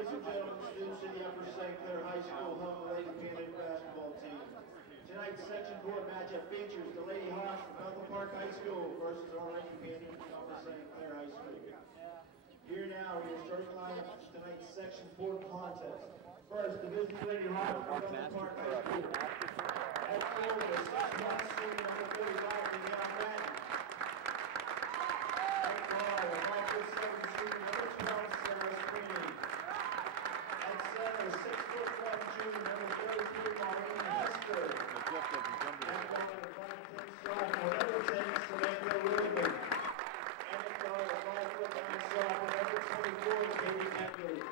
ladies and gentlemen, students of the Upper St. Clair High School home Lady Panther basketball team. Tonight's Section 4 matchup features the Lady Hawks from Bethel Park High School versus our Lady Panthers from Upper St. Clair High School. Here now, we are starting lineup for tonight's Section 4 contest. First, the visiting Lady Hawks from Bethel Park High School. At 4, the 6'1" senior number 45, Leon Madden. At 5, the 5'7" senior number 12, Sarah Sweeney. At 7, the 6'1" junior number 33, Maureen Hester. At 1, the 5'10" sophomore number 10, Samantha Rubin. And at 5, the 5'9" sophomore number 24, Katie Eckley.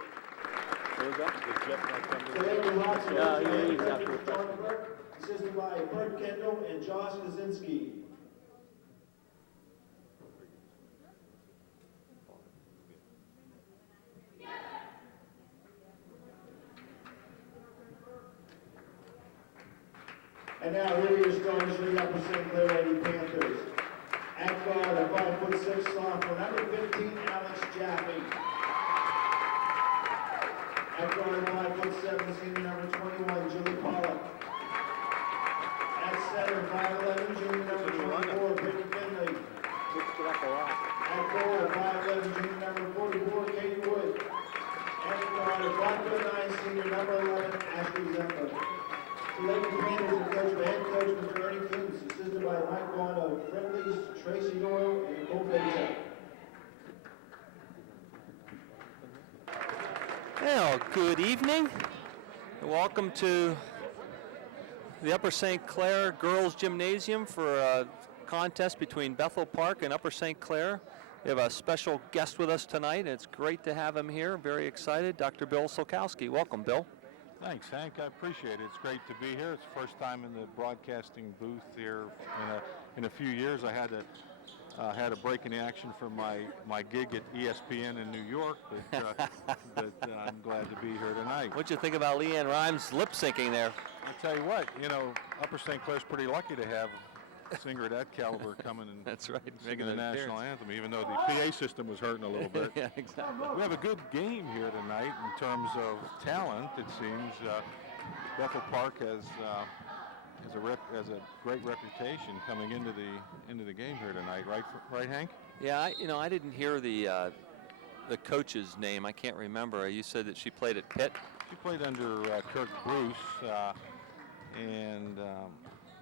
Assisted by Bert Kendall and Josh Kaczynski. And now here are your starters for the Upper St. Clair Lady Panthers. At guard, a 5'6" sophomore, number 15, Alex Jaffe. At guard, 5'7" senior number 21, Julie Pollock. At center, 5'11" junior number 24, Brittany Finley. At forward, 5'11" junior number 44, Katie Wood. And at guard, 5'9" senior number 11, Ashley Zemba. The Lady Panthers are coached by head coach Mr. Ernie Koontz, assisted by Mike Vaughn of Friendly's, Tracy Doyle, and Nicole Bates. Well, good evening. Welcome to the Upper St. Clair Girls Gymnasium for a contest between Bethel Park and Upper St. Clair. We have a special guest with us tonight. It's great to have him here. Very excited. Dr. Bill Solkowski. Welcome, Bill. Thanks, Hank. I appreciate it. It's great to be here. It's the first time in the broadcasting booth here in a few years. I had a break in the action from my gig at ESPN in New York, but I'm glad to be here tonight. What'd you think about Leanne Rhymes lip syncing there? I tell you what, Upper St. Clair's pretty lucky to have a singer of that caliber coming and That's right, singing the national anthem, even though the PA system was hurting a little bit. Yeah, exactly. We have a good game here tonight in terms of talent. It seems Bethel Park has a great reputation coming into the game here tonight, right, Hank? Yeah, I didn't hear the coach's name. I can't remember. You said that she played at Pitt. She played under Kirk Bruce and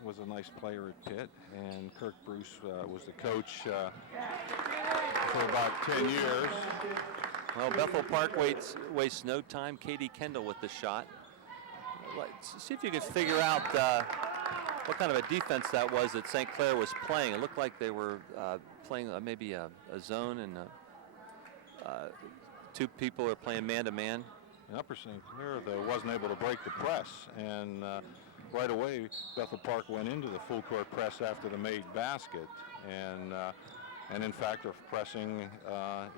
was a nice player at Pitt. And Kirk Bruce was the coach for about 10 years. Well, Bethel Park wastes no time. Katie Kendall with the shot. Let's see if you can figure out what kind of a defense that was that St. Clair was playing. It looked like they were playing maybe a zone, and two people are playing man-to-man. Upper St. Clair, though, wasn't able to break the press, and right away Bethel Park went into the full court press after the made basket, and in fact are pressing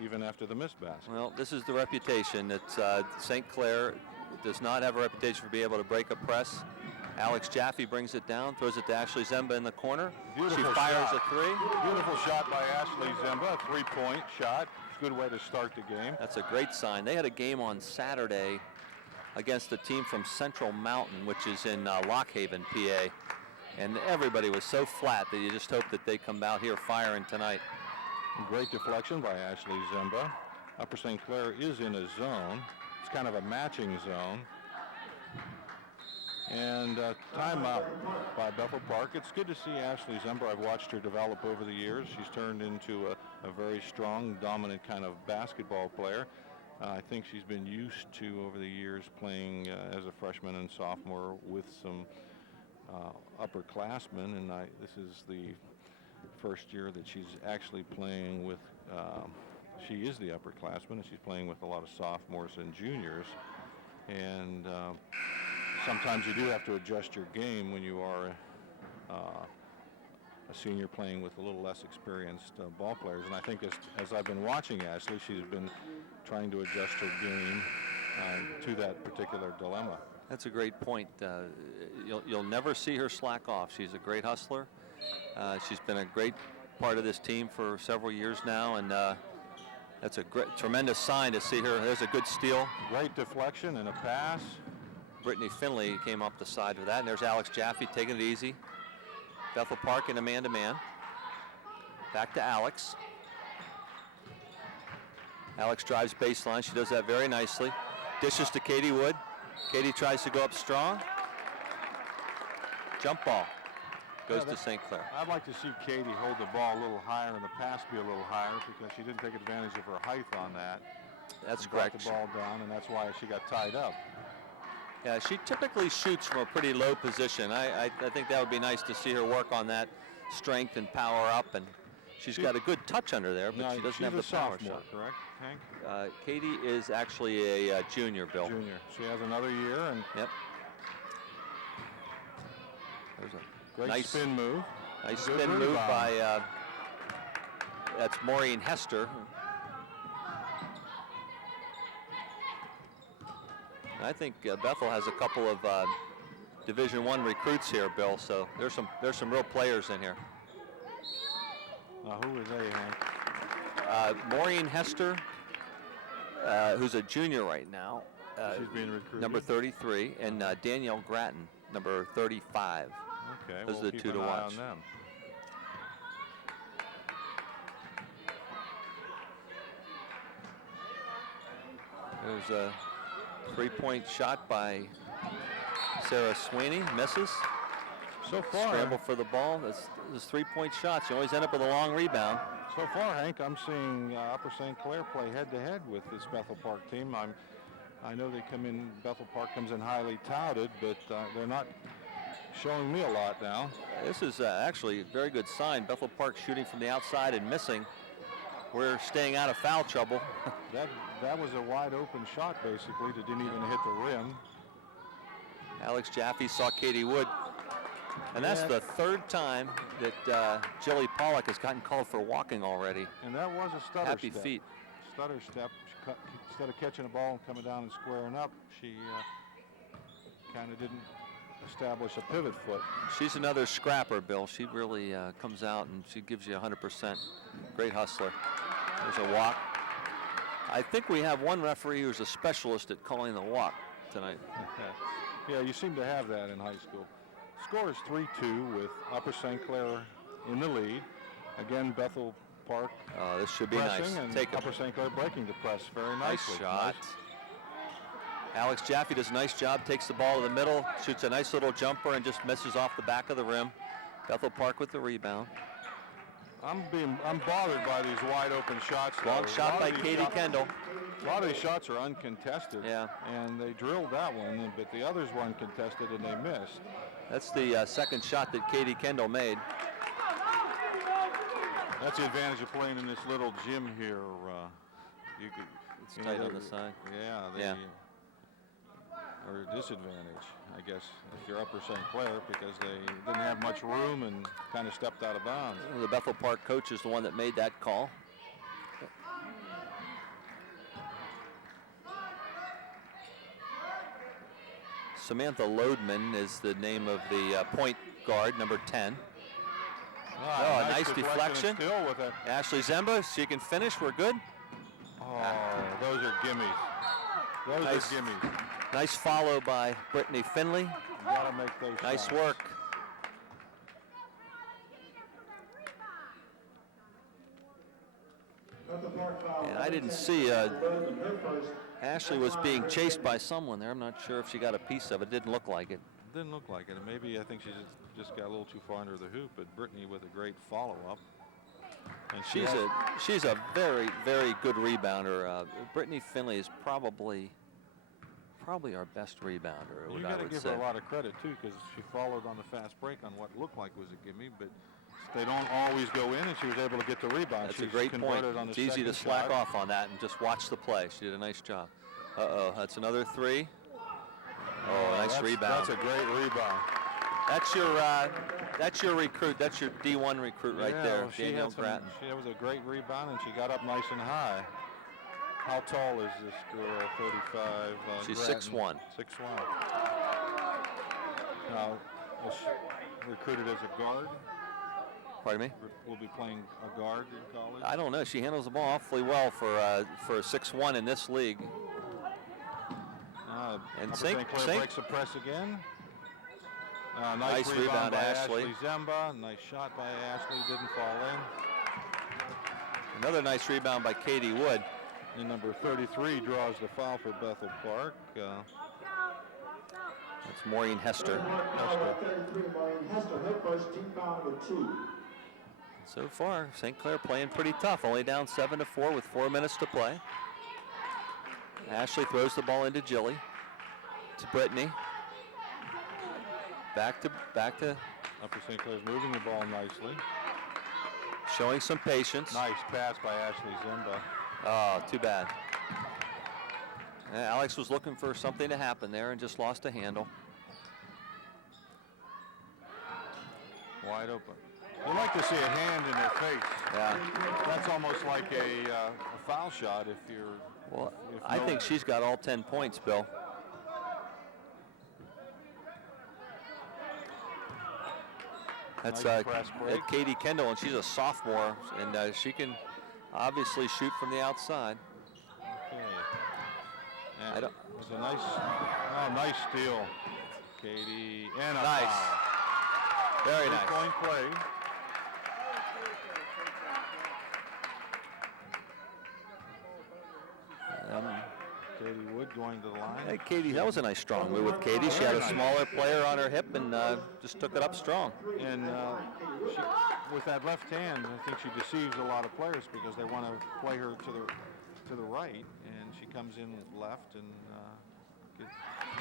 even after the missed basket. Well, this is the reputation that St. Clair does not have a reputation for being able to break a press. Alex Jaffe brings it down, throws it to Ashley Zemba in the corner. Beautiful she fires shot. a three. Beautiful shot by Ashley Zemba, a three-point shot. Good way to start the game. That's a great sign. They had a game on Saturday against a team from Central Mountain, which is in Lock Haven, PA. And everybody was so flat that you just hope that they come out here firing tonight. Great deflection by Ashley Zemba. Upper St. Clair is in a zone. It's kind of a matching zone. And timeout by Bethel Park. It's good to see Ashley Zemba. I've watched her develop over the years. She's turned into a very strong, dominant kind of basketball player. I think she's been used to, over the years, playing as a freshman and sophomore with some upperclassmen. And this is the first year that she's actually playing with, she is the upperclassman, and she's playing with a lot of sophomores and juniors. And sometimes you do have to adjust your game when you are a senior playing with a little less experienced ball players. And I think as I've been watching Ashley, she's been trying to adjust her game to that particular dilemma. That's a great point. You'll never see her slack off. She's a great hustler. She's been a great part of this team for several years now, and That's a great, tremendous sign to see her. There's a good steal. Great deflection and a pass. Brittany Finley came up the side for that. And there's Alex Jaffe taking it easy. Bethel Park in a man-to-man. Back to Alex. Alex drives baseline. She does that very nicely. Dishes to Katie Wood. Katie tries to go up strong. Jump ball. Goes to St. Clair. I'd like to see Katie hold the ball a little higher and the pass be a little higher because she didn't take advantage of her height on that. That's brought correct. The ball down, and that's why she got tied up. Yeah, she typically shoots from a pretty low position. I think that would be nice to see her work on that strength and power up. And she's got a good touch under there, but she doesn't have the power sophomore, shot. Correct, Hank? Katie is actually a junior, Bill. Junior. She has another year, and yep. There's a great nice spin move. Nice spin move by that's Maureen Hester. I think Bethel has a couple of Division I recruits here, Bill. So there's some real players in here. Who is they, Hank? Maureen Hester, who's a junior right now. She's being recruited. Number 33, and Danielle Grattan, number 35. Okay, those are the two to watch. On them. There's a three-point shot by Sarah Sweeney, misses. So far, scramble for the ball. There's three-point shots. You always end up with a long rebound. So far, Hank, I'm seeing Upper St. Clair play head-to-head with this Bethel Park team. I know they come in. Bethel Park comes in highly touted, but they're not showing me a lot now. This is actually a very good sign. Bethel Park shooting from the outside and missing. We're staying out of foul trouble. that was a wide open shot, basically, that didn't even hit the rim. Alex Jaffe saw Katie Wood. And that's the third time that Jilly Pollock has gotten called for walking already. And that was a stutter Happy step. feet. Stutter step. Instead of catching a ball and coming down and squaring up, she kind of didn't establish a pivot foot. She's another scrapper, Bill. She really comes out and she gives you 100%. Great hustler. There's a walk. I think we have one referee who's a specialist at calling the walk tonight. Yeah, you seem to have that in high school. Score is 3-2 with Upper St. Clair in the lead. Again, Bethel Park this should be nice. And Take Upper St. Clair breaking the press very nicely. Nice shot. Alex Jaffe does a nice job, takes the ball to the middle, shoots a nice little jumper and just misses off the back of the rim. Bethel Park with the rebound. I'm bothered by these wide open shots. Long shot by Katie Kendall. A lot of these shots are uncontested. Yeah. And they drilled that one, but the others were uncontested and they missed. That's the second shot that Katie Kendall made. That's the advantage of playing in this little gym here. It's tight on the side. Yeah. Or a disadvantage, I guess, if you're Upper St. Clair, because they didn't have much room and kind of stepped out of bounds. The Bethel Park coach is the one that made that call. Samantha Lodeman is the name of the point guard, number 10. Oh, nice deflection. Still with it. Ashley Zemba, she can finish. We're good. Oh, those are gimmies. Those are gimmies. Nice follow by Brittany Finley. You gotta make those nice shots. work. And I didn't see Ashley was being chased by someone there. I'm not sure if she got a piece of it. Didn't look like it. Didn't look like it. And maybe I think she just got a little too far under the hoop. But Brittany with a great follow-up. And she's a very, very good rebounder. Brittany Finley is probably our best rebounder. You got to give her a lot of credit too, because she followed on the fast break on what looked like was a gimme, but they don't always go in, and she was able to get the rebound. That's a great point. It's easy to slack off on that and just watch the play. She did a nice job. That's another three. Oh, nice rebound. That's a great rebound. That's your recruit. That's your D1 recruit right there, Danielle Grattan. She was a great rebound, and she got up nice and high. How tall is this girl? 35. She's 6'1". 6'1". Now, was she recruited as a guard? Pardon me? Will be playing a guard in college. I don't know. She handles the ball awfully well for a 6'1" in this league. And St. Clair breaks the press again. Nice rebound by Ashley Zemba. Nice shot by Ashley. Didn't fall in. Another nice rebound by Katie Wood. And number 33 draws the foul for Bethel Park. That's Maureen Hester. So far, St. Clair playing pretty tough. Only down 7-4 with 4 minutes to play. Ashley throws the ball into Jilly. To Brittany. Back to Upper St. Clair's moving the ball nicely. Showing some patience. Nice pass by Ashley Zemba. Oh, too bad. Alex was looking for something to happen there and just lost a handle. Wide open. You like to see a hand in their face. Yeah. That's almost like a foul shot if you're... Well, I think she's got all 10 points, Bill. That's Katie Kendall, and she's a sophomore, and she can obviously shoot from the outside. Okay. It was a nice steal, Katie, and a nice, foul. Very nice. Point play. Katie Wood going to the line. Hey, Katie, that was a nice strong move with Katie. She had a smaller player on her hip and just took it up strong. And she, with that left hand, I think she deceives a lot of players because they want to play her to the right, and she comes in left and.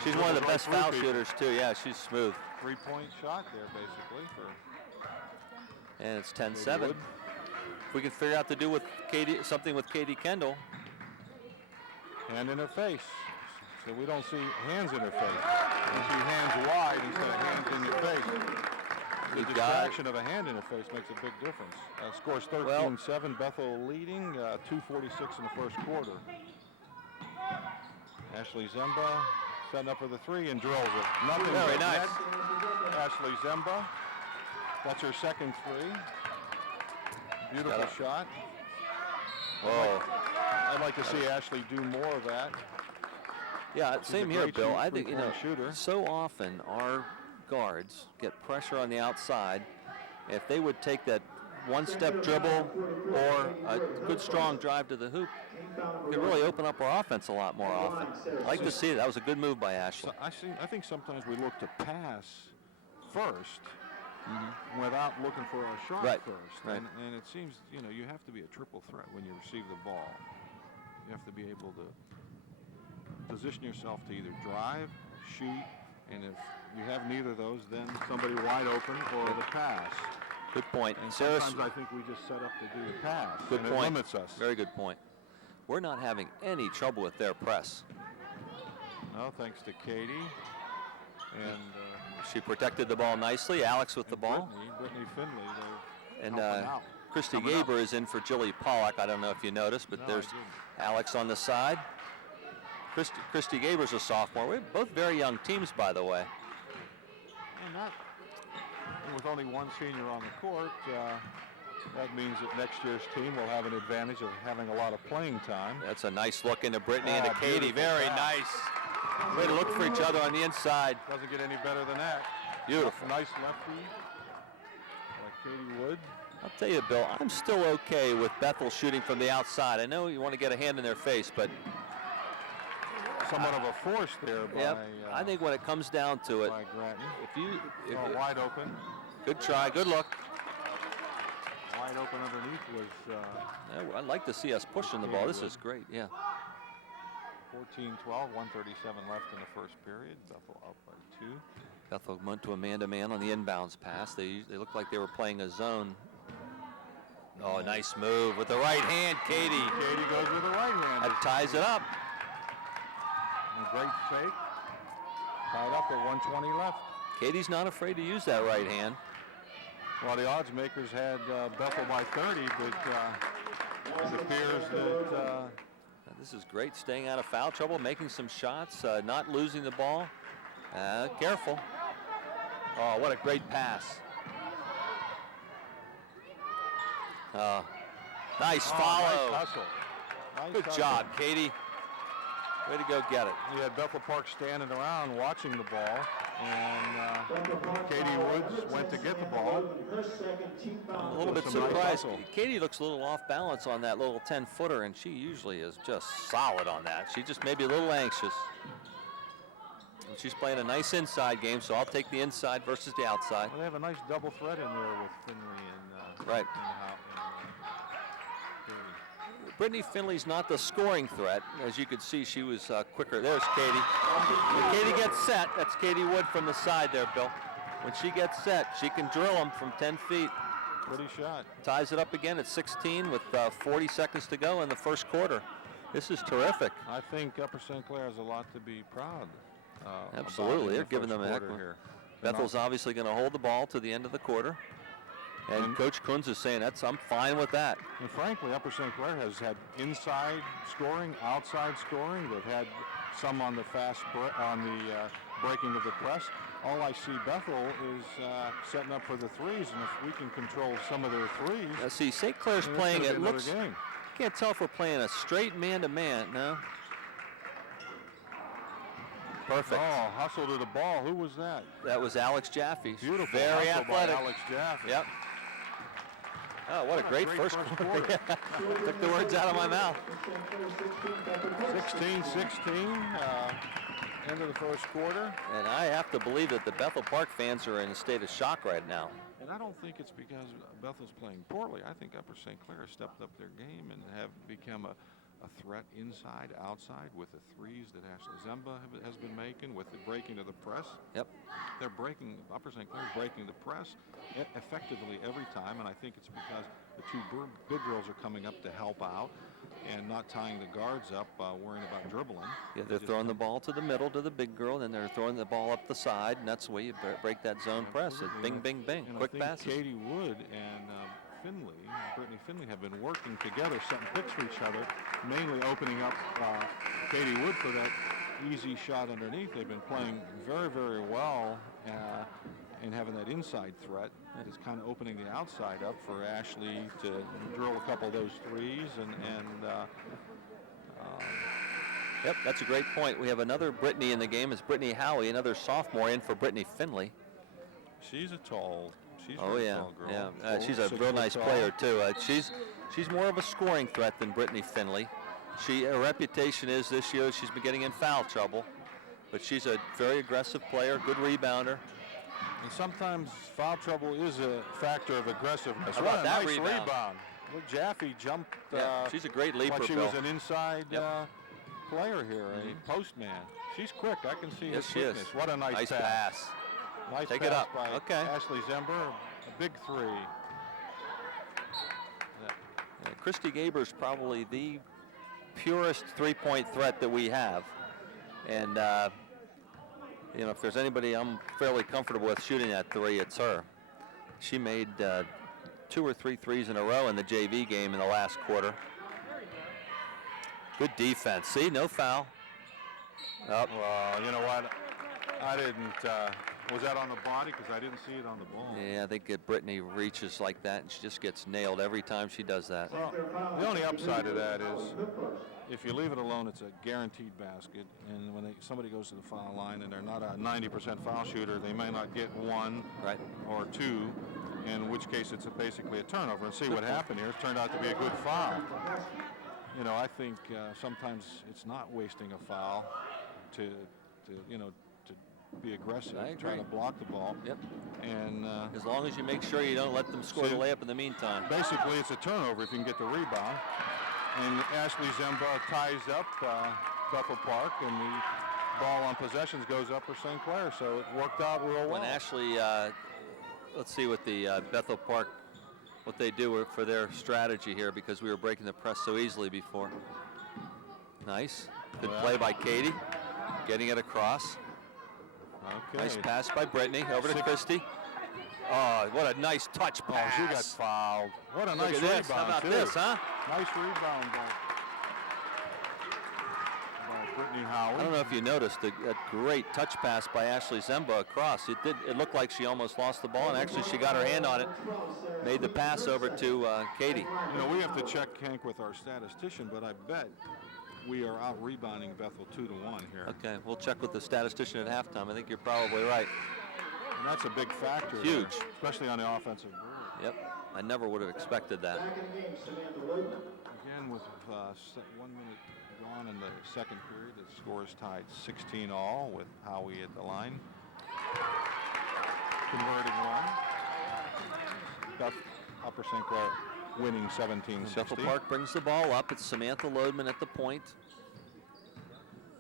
She's one of the best foul shooters too. Yeah, she's smooth. 3-point shot there, basically for. And it's 10-7. If we can figure out to do with something with Katie Kendall. Hand in her face. So we don't see hands in her face. We see hands wide instead of hands in your face. The distraction of a hand in her face makes a big difference. Scores 13-7, Bethel leading, 2:46 in the first quarter. Ashley Zemba setting up for the three and drills it. Nothing very nice. Net. Ashley Zemba. That's her second three. Beautiful shot. Whoa. I'd like to see Ashley do more of that. Yeah, same here, Bill. I think, shooter. So often our guards get pressure on the outside. If they would take that one-step dribble or a good strong drive to the hoop, it could really open up our offense a lot more often. I'd like to see it. That was a good move by Ashley. So I think sometimes we look to pass first without looking for a shot first. Right. And it seems, you have to be a triple threat when you receive the ball. You have to be able to position yourself to either drive, shoot, and if you have neither of those, then somebody wide open or the pass. Good point. And sometimes I think we just set up to do the pass. Good point. It limits us. Very good point. We're not having any trouble with their press. Oh, thanks to Katie. And she protected the ball nicely. Alex with the ball. Brittany Finley. And Christy Gaber is in for Jilly Pollock. I don't know if you noticed, but there's Alex on the side. Christy Gaber's a sophomore. We're both very young teams, by the way. With only one senior on the court, that means that next year's team will have an advantage of having a lot of playing time. That's a nice look into Brittany and to Katie. Very nice. Way to look for each other on the inside. Doesn't get any better than that. Beautiful. Nice lefty. Katie Wood. I'll tell you, Bill, I'm still okay with Bethel shooting from the outside. I know you want to get a hand in their face, but somewhat of a force there by I think when it comes down to it, if you wide open. Good try, good look. Wide open underneath was I'd like to see us pushing the ball. This is great, yeah. 14-12, 1:37 left in the first period. Bethel up by 2. Bethel went to a man-to-man on the inbounds pass. They looked like they were playing a zone. Oh, nice move with the right hand, Katie. Katie goes with the right hand. That ties it up. A great fake. Tied up with 1:20 left. Katie's not afraid to use that right hand. Well, the odds makers had Bethel by 30, but it appears that... this is great, staying out of foul trouble, making some shots, not losing the ball. Careful. Oh, what a great pass. Nice Oh, follow. Nice hustle. Nice Good hustle. job, Katie. Way to go get it. You had Bethel Park standing around watching the ball, and Katie Woods went to get the ball. I'm a little bit Some nice surprised. hustle. Katie looks a little off balance on that little 10-footer, and she usually is just solid on that. She just may be a little anxious. And she's playing a nice inside game, so I'll take the inside versus the outside. Well, they have a nice double threat in there with Finley and Right. Katie. Brittany Finley's not the scoring threat. As you could see, she was quicker. There's Katie. When Katie gets set, that's Katie Wood from the side there, Bill. When she gets set, she can drill them from 10 feet. Pretty shot. Ties it up again at 16 with 40 seconds to go in the first quarter. This is terrific. I think Upper St. Clair has a lot to be proud. Absolutely, they're giving them a heck of a- here. Bethel's obviously going to hold the ball to the end of the quarter. And Coach Kunz is saying, I'm fine with that. And frankly, Upper St. Clair has had inside scoring, outside scoring. They've had some on the breaking of the press. All I see Bethel is setting up for the threes, and if we can control some of their threes. Now see, St. Clair's then it's playing, gonna be it another looks, game. can't tell if we're playing a straight man-to-man, no? Perfect. Oh, hustle to the ball. Who was that? That was Alex Jaffe. Beautiful Very hustle athletic. by Alex Jaffe. Yep. Oh, what a great first quarter. Took the words out of my mouth. 16-16, end of the first quarter. And I have to believe that the Bethel Park fans are in a state of shock right now. And I don't think it's because Bethel's playing poorly. I think Upper St. Clair has stepped up their game and have become a threat inside, outside with the threes that Ashley Zemba has been making, with the breaking of the press. Yep. They're breaking, Upper St. Clair's breaking the press effectively every time, and I think it's because the two big girls are coming up to help out and not tying the guards up, worrying about dribbling. Yeah, they're throwing the ball to the middle to the big girl, and then they're throwing the ball up the side, and that's the way you break that zone press. It's bing, bing, bing, And quick I think passes. Katie Wood and Brittany Finley have been working together, setting picks for each other, mainly opening up Katie Wood for that easy shot underneath. They've been playing very, very well and having that inside threat. That is kind of opening the outside up for Ashley to drill a couple of those threes. Yep, that's a great point. We have another Brittany in the game. It's Brittany Howie, another sophomore in for Brittany Finley. She's a tall. She's a Oh yeah, tall girl. yeah. She's a real nice player too. She's more of a scoring threat than Brittany Finley. Her reputation is this year she's been getting in foul trouble, but she's a very aggressive player, good rebounder. And sometimes foul trouble is a factor of aggressiveness. How about What a that nice rebound? Look, Jaffe jumped. Yeah, she's a great leaper, Like she Bill. was an inside Yep. player here, a postman. She's quick. I can see Yes, her she is. quickness. What a nice pass. Nice Take pass it up. by Okay. Ashley Zember. A big three. Yeah, Christy Gaber's probably the purest three-point threat that we have. And, you know, if there's anybody I'm fairly comfortable with shooting that three, it's her. She made 2 or 3 threes in a row in the JV game in the last quarter. Good defense. See, no foul. Up. Well, you know what? I didn't. Was that on the body? Because I didn't see it on the ball. Yeah, I think Brittany reaches like that, and she just gets nailed every time she does that. Well, the only upside of that is if you leave it alone, it's a guaranteed basket. And when somebody goes to the foul line and they're not a 90% foul shooter, they may not get 1 Right. or 2, in which case it's basically a turnover. And see what happened here. It turned out to be a good foul. You know, I think sometimes it's not wasting a foul to be aggressive, I try agree. to block the ball. Yep. And As long as you make sure you don't let them score the layup in the meantime. basically, it's a turnover if you can get the rebound. And Ashley Zemba ties up Bethel Park, and the ball on possessions goes up for St. Clair. So it worked out real well. When Ashley, let's see what the Bethel Park, what they do for their strategy here, because we were breaking the press so easily before. Nice. Good play by Katie, getting it across. Okay. Nice pass by Brittany over to Christie. Oh, what a nice touch Oh, pass. she got fouled. What a Look nice at rebound, this. How about too. this, huh? Nice rebound by Brittany Howard. I don't know if you noticed a great touch pass by Ashley Zemba across. It looked like she almost lost the ball, and actually she got her hand on it, made the pass over to Katie. You know, we have to check, Hank, with our statistician, but I bet we are out rebounding Bethel 2-1 here. Okay, we'll check with the statistician at halftime. I think you're probably right. And that's a big factor. Huge. There, especially on the offensive board. Yep, I never would have expected that. Again, with 1 minute gone in the second period, the score is tied 16-all with Howie at the line. Converting one. Upper St. Clair winning 17-60. Bethel Park brings the ball up. It's Samantha Lodeman at the point.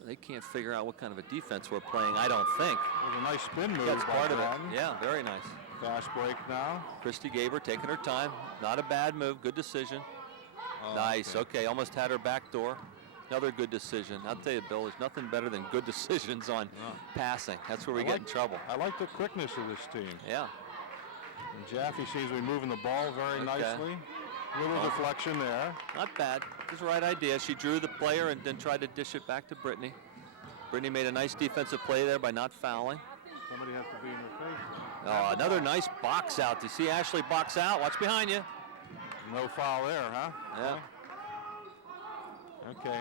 They can't figure out what kind of a defense we're playing, I don't think. There's a nice spin move. That's part of it. Grattan. Yeah, very nice. Fast break now. Christy Gaber taking her time. Not a bad move. Good decision. Nice. Okay, almost had her back door. Another good decision. I'll tell you, Bill, there's nothing better than good decisions on passing. That's where we get in trouble. I like the quickness of this team. Yeah. And Jaffe seems to be moving the ball very nicely. Little deflection there. Not bad. Just the right idea. She drew the player and then tried to dish it back to Brittany. Brittany made a nice defensive play there by not fouling. Somebody has to be in her face. Oh, another nice box out. Do you see Ashley box out? Watch behind you. No foul there, huh? Yeah. Okay.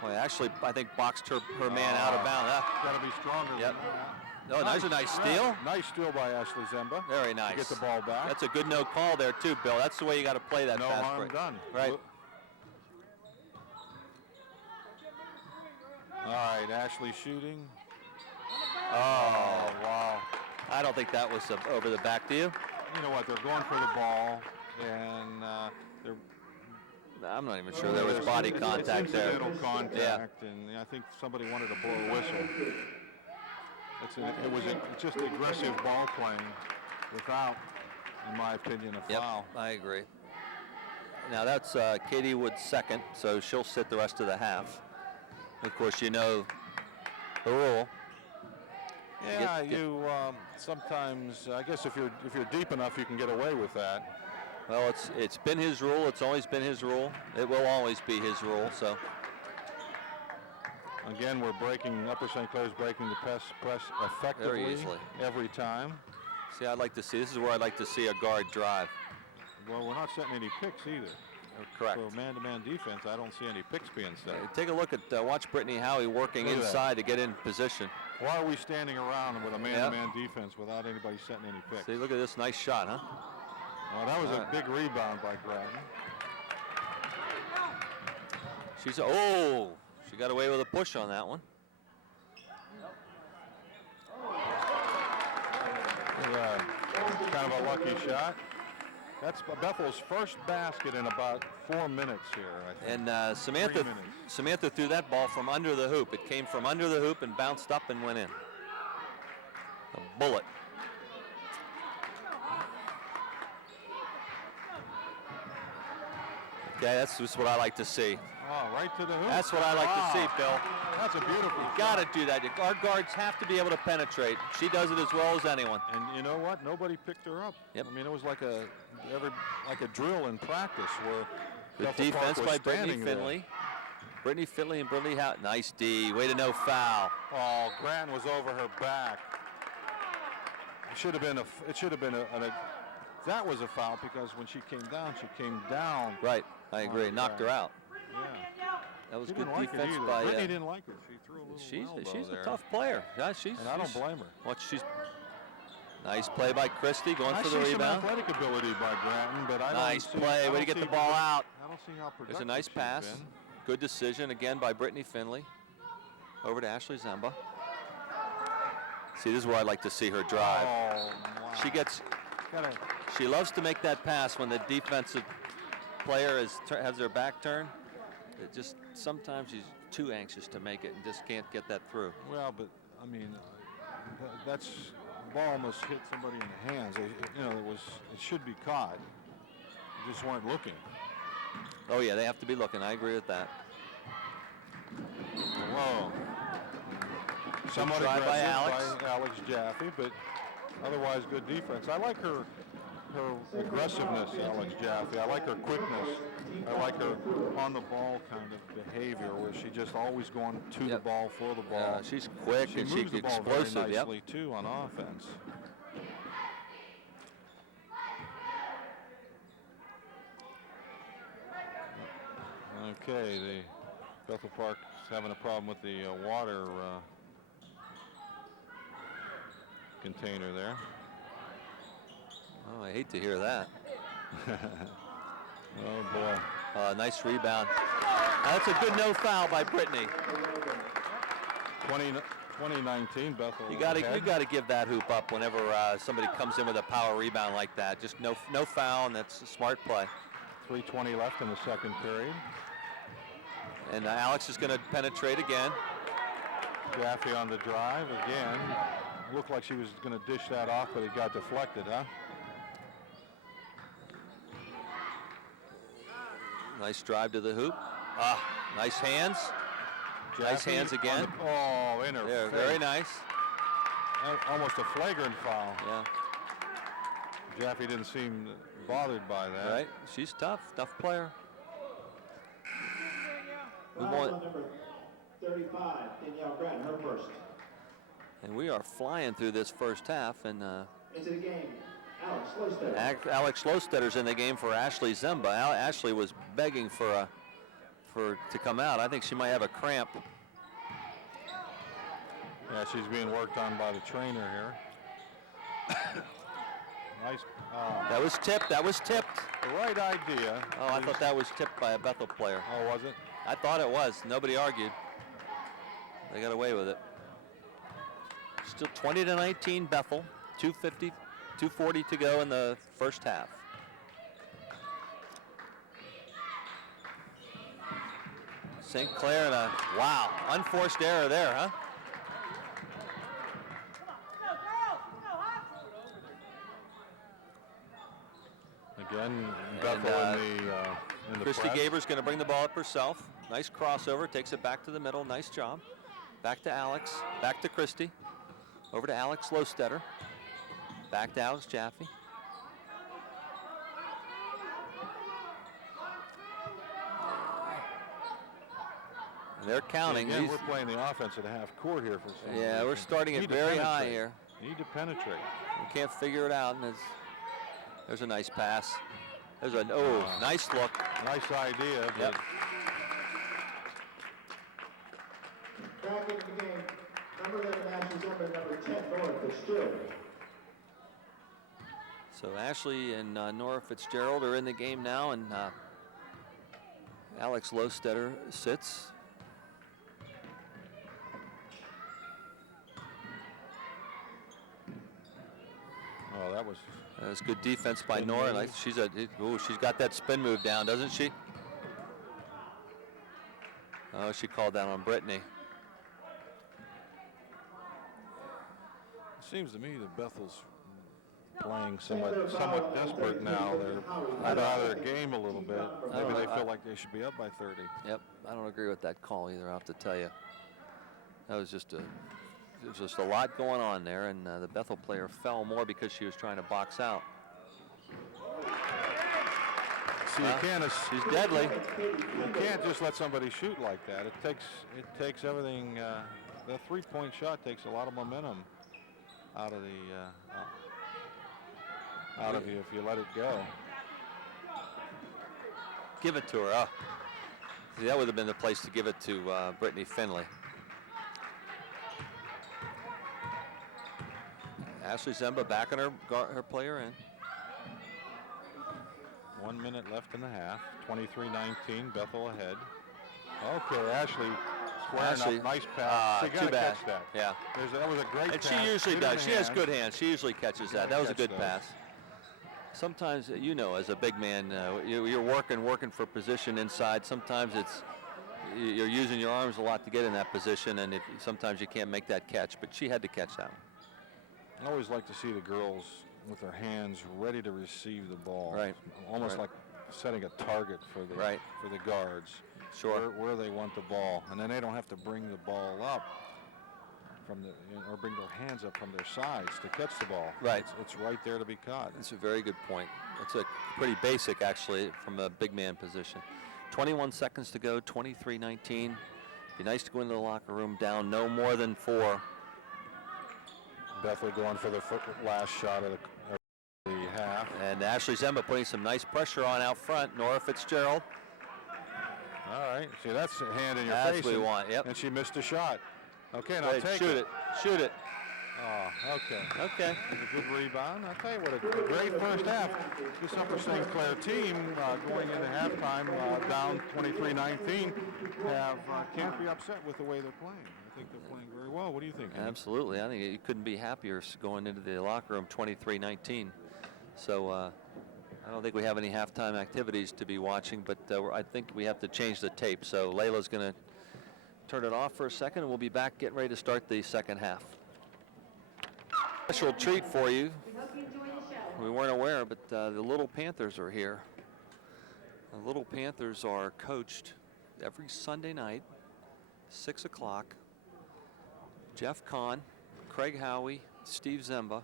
Boy, Ashley, I think, boxed her man out of bounds. Got to be stronger Yep. than that. Oh, that's a nice steal. Nice steal by Ashley Zemba. Very nice. To get the ball back. That's a good no call there, too, Bill. That's the way you got to play that no fast harm break. done. Right. All right, Ashley shooting. Oh, wow. I don't think that was over the back, do you? You know what? They're going for the ball, and they're. I'm not even sure there was body contact there. Incidental contact, and I think somebody wanted to blow a whistle. It was just aggressive ball playing without, in my opinion, a foul. Yep, I agree. Now that's Katie Wood's second, so she'll sit the rest of the half. Of course, you know the rule. Yeah, sometimes I guess if you're deep enough, you can get away with that. Well, it's been his rule. It's always been his rule. It will always be his rule. So again, we're breaking. Upper St. Clair's breaking the press effectively very easily every time. See, I'd like to see. This is where I'd like to see a guard drive. Well, we're not setting any picks either. Correct. For man-to-man defense, I don't see any picks being set. Take a look at watch Brittany Howie working inside to get in position. Why are we standing around with a man-to-man defense without anybody setting any picks? See, look at this nice shot, huh? Oh, that was a big rebound by Grattan. She got away with a push on that one. Kind of a lucky shot. That's Bethel's first basket in about 4 minutes here, I think. And Samantha threw that ball from under the hoop. It came from under the hoop and bounced up and went in. A bullet. Okay, that's just what I like to see. Oh, right to the hoop. That's what I like to see, Bill. That's a beautiful You got to do that. Our guards have to be able to penetrate. She does it as well as anyone. And you know what? Nobody picked her up. Yep. I mean, it was like a drill in practice where Good Bethel defense Park was by Brittany standing there. Finley. Brittany Finley and Brittany Howe. Nice D. Way to no foul. Oh, Grattan was over her back. It should have been that was a foul because when she came down. Right. I agree. Knocked her out. Yeah. That was She good didn't like it defense either. by. Brittany didn't like it. She threw a little elbow She's there. a tough player. Yeah, And I don't blame her. Nice play by Christie going for the I see rebound. some athletic ability by Grattan, but I Nice don't see, play. I Way to don't get the see- ball out. I don't see how productive There's a nice she's pass. been. Good decision again by Brittany Finley. Over to Ashley Zemba. See, this is where I like to see her drive. Oh, wow. She loves to make that pass when the defensive player has their back turned. It just sometimes she's too anxious to make it and just can't get that through. Well, but I mean, the ball almost hit somebody in the hands. It should be caught. They just weren't looking. Oh yeah, they have to be looking. I agree with that. Whoa. Somewhat try by aggressive Alex. by Alex Jaffe, but otherwise good defense. I like her her aggressiveness, Alex Jaffe. I like her quickness. I like her on-the-ball kind of behavior where she just always going to the ball, for the ball. Yeah, she's quick and she's moves the ball explosive. very nicely, too, on offense. Okay, the Bethel Park's having a problem with the water container there. Oh, I hate to hear that. Oh boy. Nice rebound. That's a good no foul by Brittany. 2019 Bethel. You got to give that hoop up whenever somebody comes in with a power rebound like that. Just no foul, and that's a smart play. 3:20 left in the second period. And Alex is going to penetrate again. Jaffe on the drive again. Looked like she was going to dish that off, but it got deflected, huh? Nice drive to the hoop. Nice hands. Jaffe nice hands again. In her face. Very nice. Almost a flagrant foul. Yeah. Jaffe didn't seem bothered by that. Right. She's tough player. Number 35, Danielle Grattan, her first. And we are flying through this first half. And into the game, Alex Slowstetter. Alex Slowstetter's in the game for Ashley Zemba. Ashley was begging to come out. I think she might have a cramp. Yeah, she's being worked on by the trainer here. Nice. That was tipped. The right idea. Oh, I thought that was tipped by a Bethel player. Oh, was it? I thought it was. Nobody argued. They got away with it. Still 20-19 Bethel. 2:40 to go in the first half. St. Clair and a unforced error there, huh? Again, Bethel in the Christy press. Gaber's going to bring the ball up herself. Nice crossover, takes it back to the middle. Nice job. Back to Alex, back to Christy. Over to Alex Slowstetter. Back to Alex Jaffe. They're counting. Again, we're playing the offense at half court here for some reason. We're starting it very high here. Need to penetrate. We can't figure it out. And there's a nice pass. Nice look. Nice idea. Yep. Back into the game, number 11 Ashley Zemba, number 10 Nora Fitzgerald. So Ashley and Nora Fitzgerald are in the game now, and Alex Slowstetter sits. Oh, that was good defense by Nora. She's got that spin move down, doesn't she? Oh, she called that on Brittany. It seems to me that Bethel's playing somewhat desperate now. They're out of their game a little bit. Maybe they feel like they should be up by 30. Yep, I don't agree with that call either, I have to tell you. That was just a lot going on there, and the Bethel player fell more because she was trying to box out. See, she's deadly. You can't just let somebody shoot like that. It takes everything. The three-point shot takes a lot of momentum out of you if you let it go. Give it to her. See, that would have been the place to give it to Brittany Finley. Ashley Zemba backing her player in. 1 minute left in the half. 23-19, Bethel ahead. Okay, Ashley squaring up. Nice pass. You too bad. Catch that. Yeah. That was a great and pass. She usually Good does. She has hand. good hands. She usually catches that. That was a good pass. Sometimes, as a big man, you're working for position inside. Sometimes you're using your arms a lot to get in that position, and sometimes you can't make that catch. But she had to catch that one. I always like to see the girls with their hands ready to receive the ball. Right. Almost like setting a target for the guards. Sure. Where they want the ball. And then they don't have to bring the ball up from the, or bring their hands up from their sides to catch the ball. Right. It's right there to be caught. That's a very good point. That's a pretty basic, actually, from a big man position. 21 seconds to go, 23-19. Be nice to go into the locker room down no more than 4. Bethel going for the last shot of the half. And Ashley Zemba putting some nice pressure on out front. Nora Fitzgerald. All right. See, that's a hand in your That's face. what we want, yep. And she missed a shot. Okay, now Great. take Shoot it. Shoot it. Oh, okay. Okay. A good rebound. I'll tell you what, a great first half. This Upper St. Clair team going into halftime down 23-19 can't be upset with the way they're playing. I think they're playing very well. What do you think? Absolutely. I think you couldn't be happier going into the locker room 23-19. So I don't think we have any halftime activities to be watching, but I think we have to change the tape. So Layla's going to turn it off for a second, and we'll be back getting ready to start the second half. Special treat for you. We weren't aware, but the Little Panthers are here. The Little Panthers are coached every Sunday night, 6 o'clock. Jeff Kahn, Craig Howie, Steve Zemba.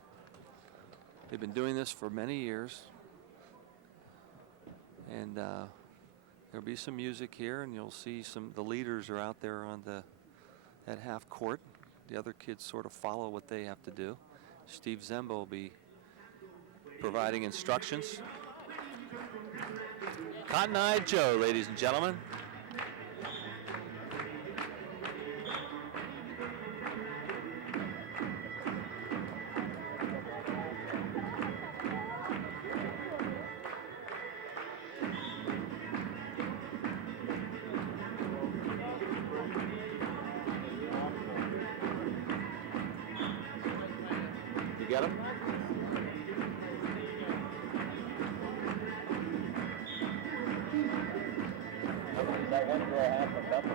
They've been doing this for many years. And there'll be some music here, and you'll see the leaders are out there on that half court. The other kids sort of follow what they have to do. Steve Zemba will be providing instructions. Cotton Eye Joe, ladies and gentlemen. You get him? That one girl half of Bethel.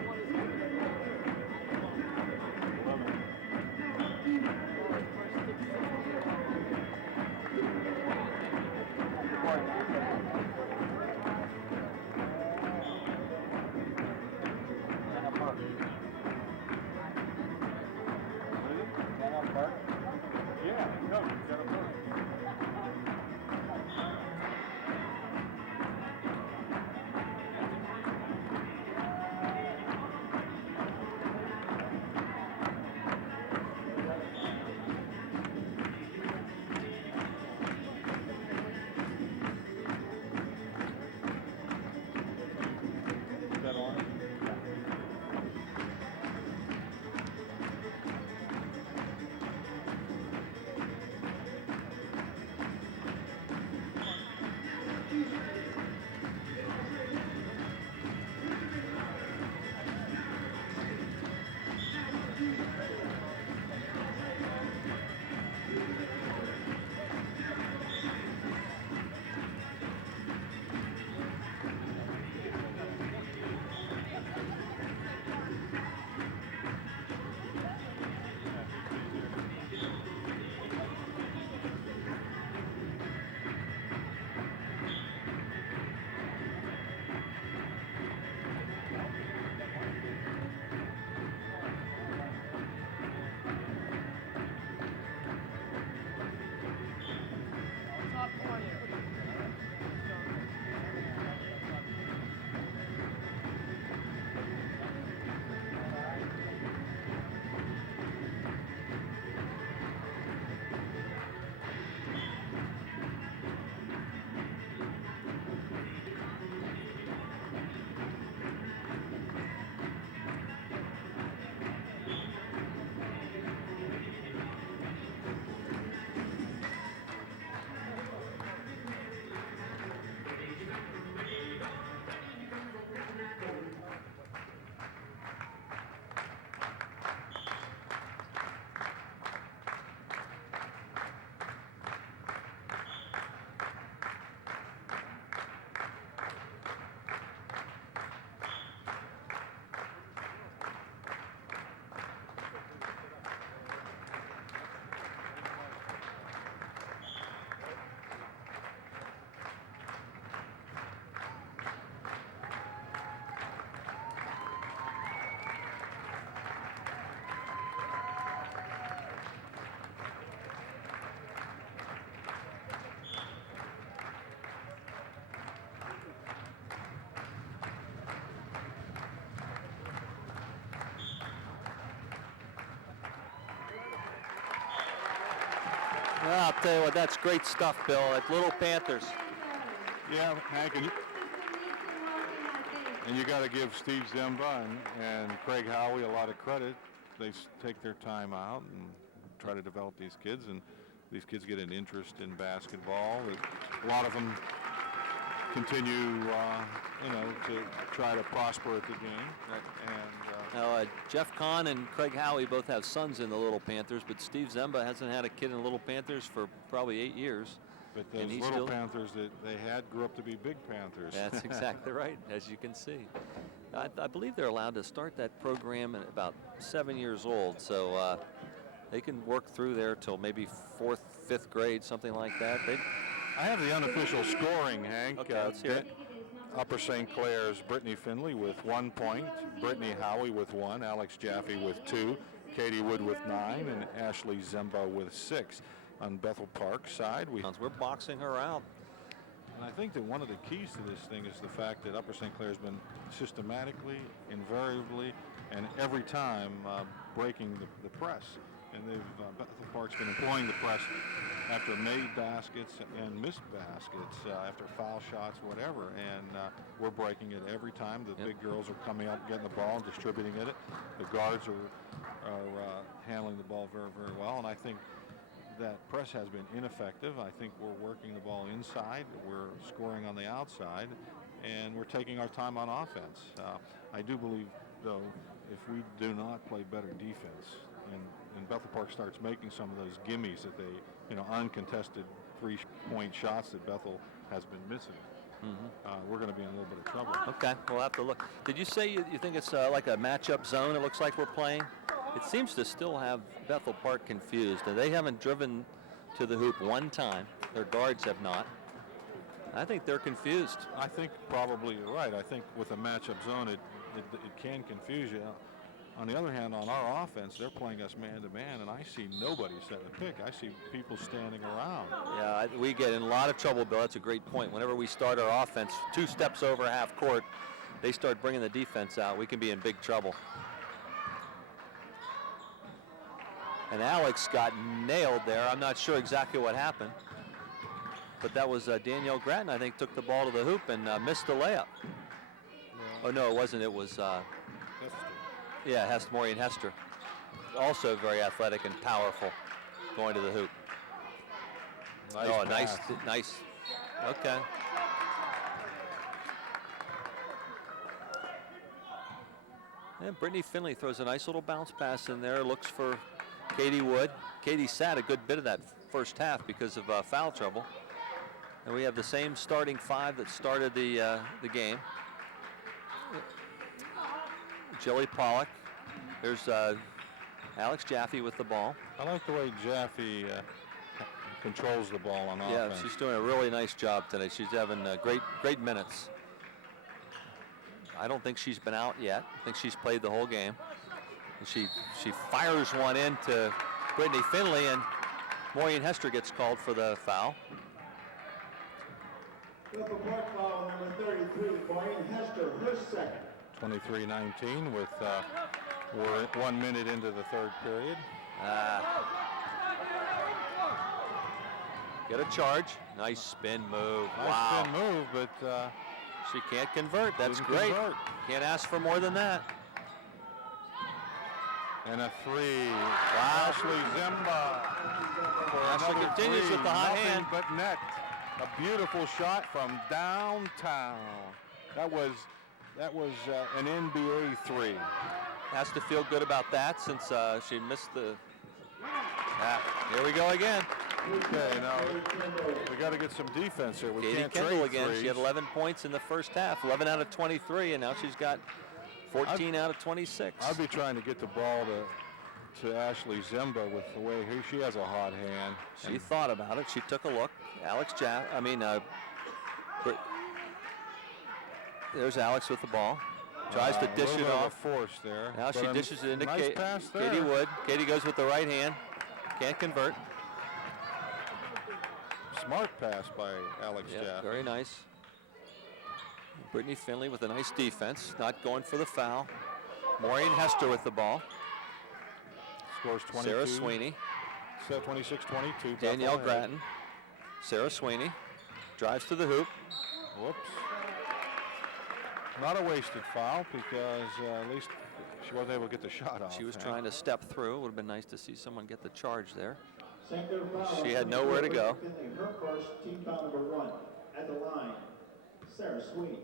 tell you what, that's great stuff, Bill. At Little Panthers. Yeah, Hank, and you got to give Steve Zemba and Craig Howie a lot of credit. They take their time out and try to develop these kids, and these kids get an interest in basketball. A lot of them continue, to try to prosper at the game. Now, Jeff Kahn and Craig Howie both have sons in the Little Panthers, but Steve Zemba hasn't had a kid in the Little Panthers for probably 8 years. But those Little Panthers that they had grew up to be big Panthers. That's exactly right, as you can see. I believe they're allowed to start that program at about 7 years old, so they can work through there till maybe 4th, 5th grade, something like that. I have the unofficial scoring, Hank. Okay, let's hear it. Upper St. Clair's Brittany Finley with 1 point, Brittany Howie with 1, Alex Jaffe with 2, Katie Wood with 9, and Ashley Zemba with 6. On Bethel Park side, we're boxing her out. And I think that one of the keys to this thing is the fact that Upper St. Clair's been systematically, invariably, and every time breaking the press. And Bethel Park's been employing the press after made baskets and missed baskets, after foul shots, whatever. And we're breaking it every time. The big girls are coming up, getting the ball, and distributing it. The guards are handling the ball very, very well. And I think that press has been ineffective. I think we're working the ball inside, we're scoring on the outside, and we're taking our time on offense. I do believe, though, if we do not play better defense, and Bethel Park starts making some of those gimmies that they, uncontested 3-point shots that Bethel has been missing, we're going to be in a little bit of trouble. Okay, we'll have to look. Did you say you think it's like a matchup zone it looks like we're playing? It seems to still have Bethel Park confused. They haven't driven to the hoop one time. Their guards have not. I think they're confused. I think probably you're right. I think with a matchup zone, it can confuse you. On the other hand, on our offense, they're playing us man-to-man, and I see nobody setting a pick. I see people standing around. Yeah, we get in a lot of trouble, Bill. That's a great point. Whenever we start our offense 2 steps over half court, they start bringing the defense out. We can be in big trouble. And Alex got nailed there. I'm not sure exactly what happened. But that was Danielle Grattan, I think, took the ball to the hoop and missed the layup. Yeah. Oh, no, it wasn't. It was, Maureen Hester. Also very athletic and powerful going to the hoop. Nice. Okay. And Brittany Finley throws a nice little bounce pass in there. Looks for Katie Wood. Katie sat a good bit of that first half because of foul trouble. And we have the same starting 5 that started the game. Jilly Pollock. There's Alex Jaffe with the ball. I like the way Jaffe controls the ball on offense. Yeah, she's doing a really nice job today. She's having great minutes. I don't think she's been out yet. I think she's played the whole game. And she fires one into Brittany Finley, and Maureen Hester gets called for the foul. Bethel Park foul number 33, Maureen Hester, her second. 23-19 with we're 1 minute into the third period. Get a charge. Nice spin move. Nice spin move, but she can't convert. That's great. Can't ask for more than that. And a 3. Wow. Ashley Zemba. Ashley continues with the hot hand. But net. A beautiful shot from downtown. That was an NBA 3. Has to feel good about that since she missed the. Here we go again. Okay, now we got to get some defense here. We Katie can't Kendall trade again. threes. She had 11 points in the first half, 11 out of 23, and now she's got 14 out of 26. I'd be trying to get the ball to Ashley Zemba with the way she has a hot hand. She thought about it. She took a look. There's Alex with the ball. Tries to dish it off. Force there. Now she dishes it into nice pass there. Katie Wood. Katie goes with the right hand. Can't convert. Smart pass by Alex Jaffe. Very nice. Brittany Finley with a nice defense, not going for the foul. Maureen Hester with the ball. Scores 22. Sarah Sweeney. 26-22. Danielle Bethel ahead. Grattan. Sarah Sweeney drives to the hoop. Whoops. Not a wasted foul because at least she wasn't able to get the shot off. She was trying to step through. It would have been nice to see someone get the charge there. St. Clair foul. She had nowhere to go. Her first, team foul number 1. At the line, Sarah Sweeney.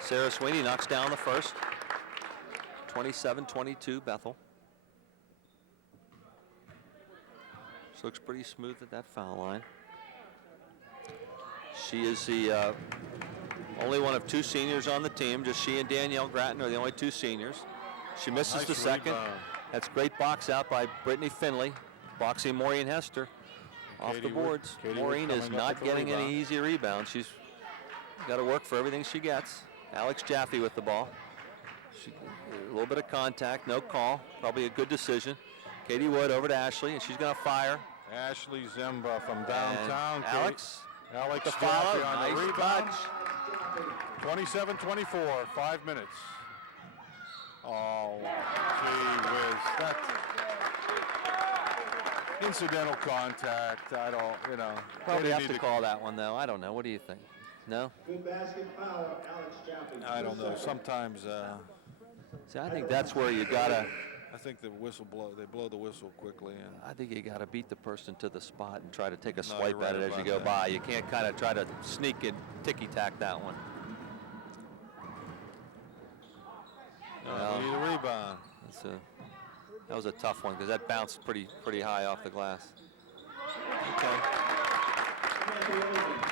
Sarah Sweeney knocks down the first. 27-22 Bethel. This looks pretty smooth at that foul line. She is the only one of 2 seniors on the team. Just she and Danielle Grattan are the only 2 seniors. She misses the second. That's great box out by Brittany Finley. Boxing Maureen Hester off the boards. Maureen is not getting any easy rebounds. She's got to work for everything she gets. Alex Jaffe with the ball. A little bit of contact, no call. Probably a good decision. Katie Wood over to Ashley, and she's going to fire. Ashley Zemba from downtown. Alex the follow. Jaffe on Nice the rebound. touch. 27-24, 5 minutes. Oh, gee whiz. That's incidental contact. I don't, you know. Probably have to call that one, though. I don't know. What do you think? No? Good basket foul, Alex Jaffe. I don't know. Sometimes See, I think that's where you got to... I think the whistle they blow the whistle quickly. And I think you got to beat the person to the spot and try to take a No, swipe you're at right it as you about go that. by. You can't kind of try to sneak and ticky-tack that one. we need a rebound. That was a tough one because that bounced pretty high off the glass. Okay.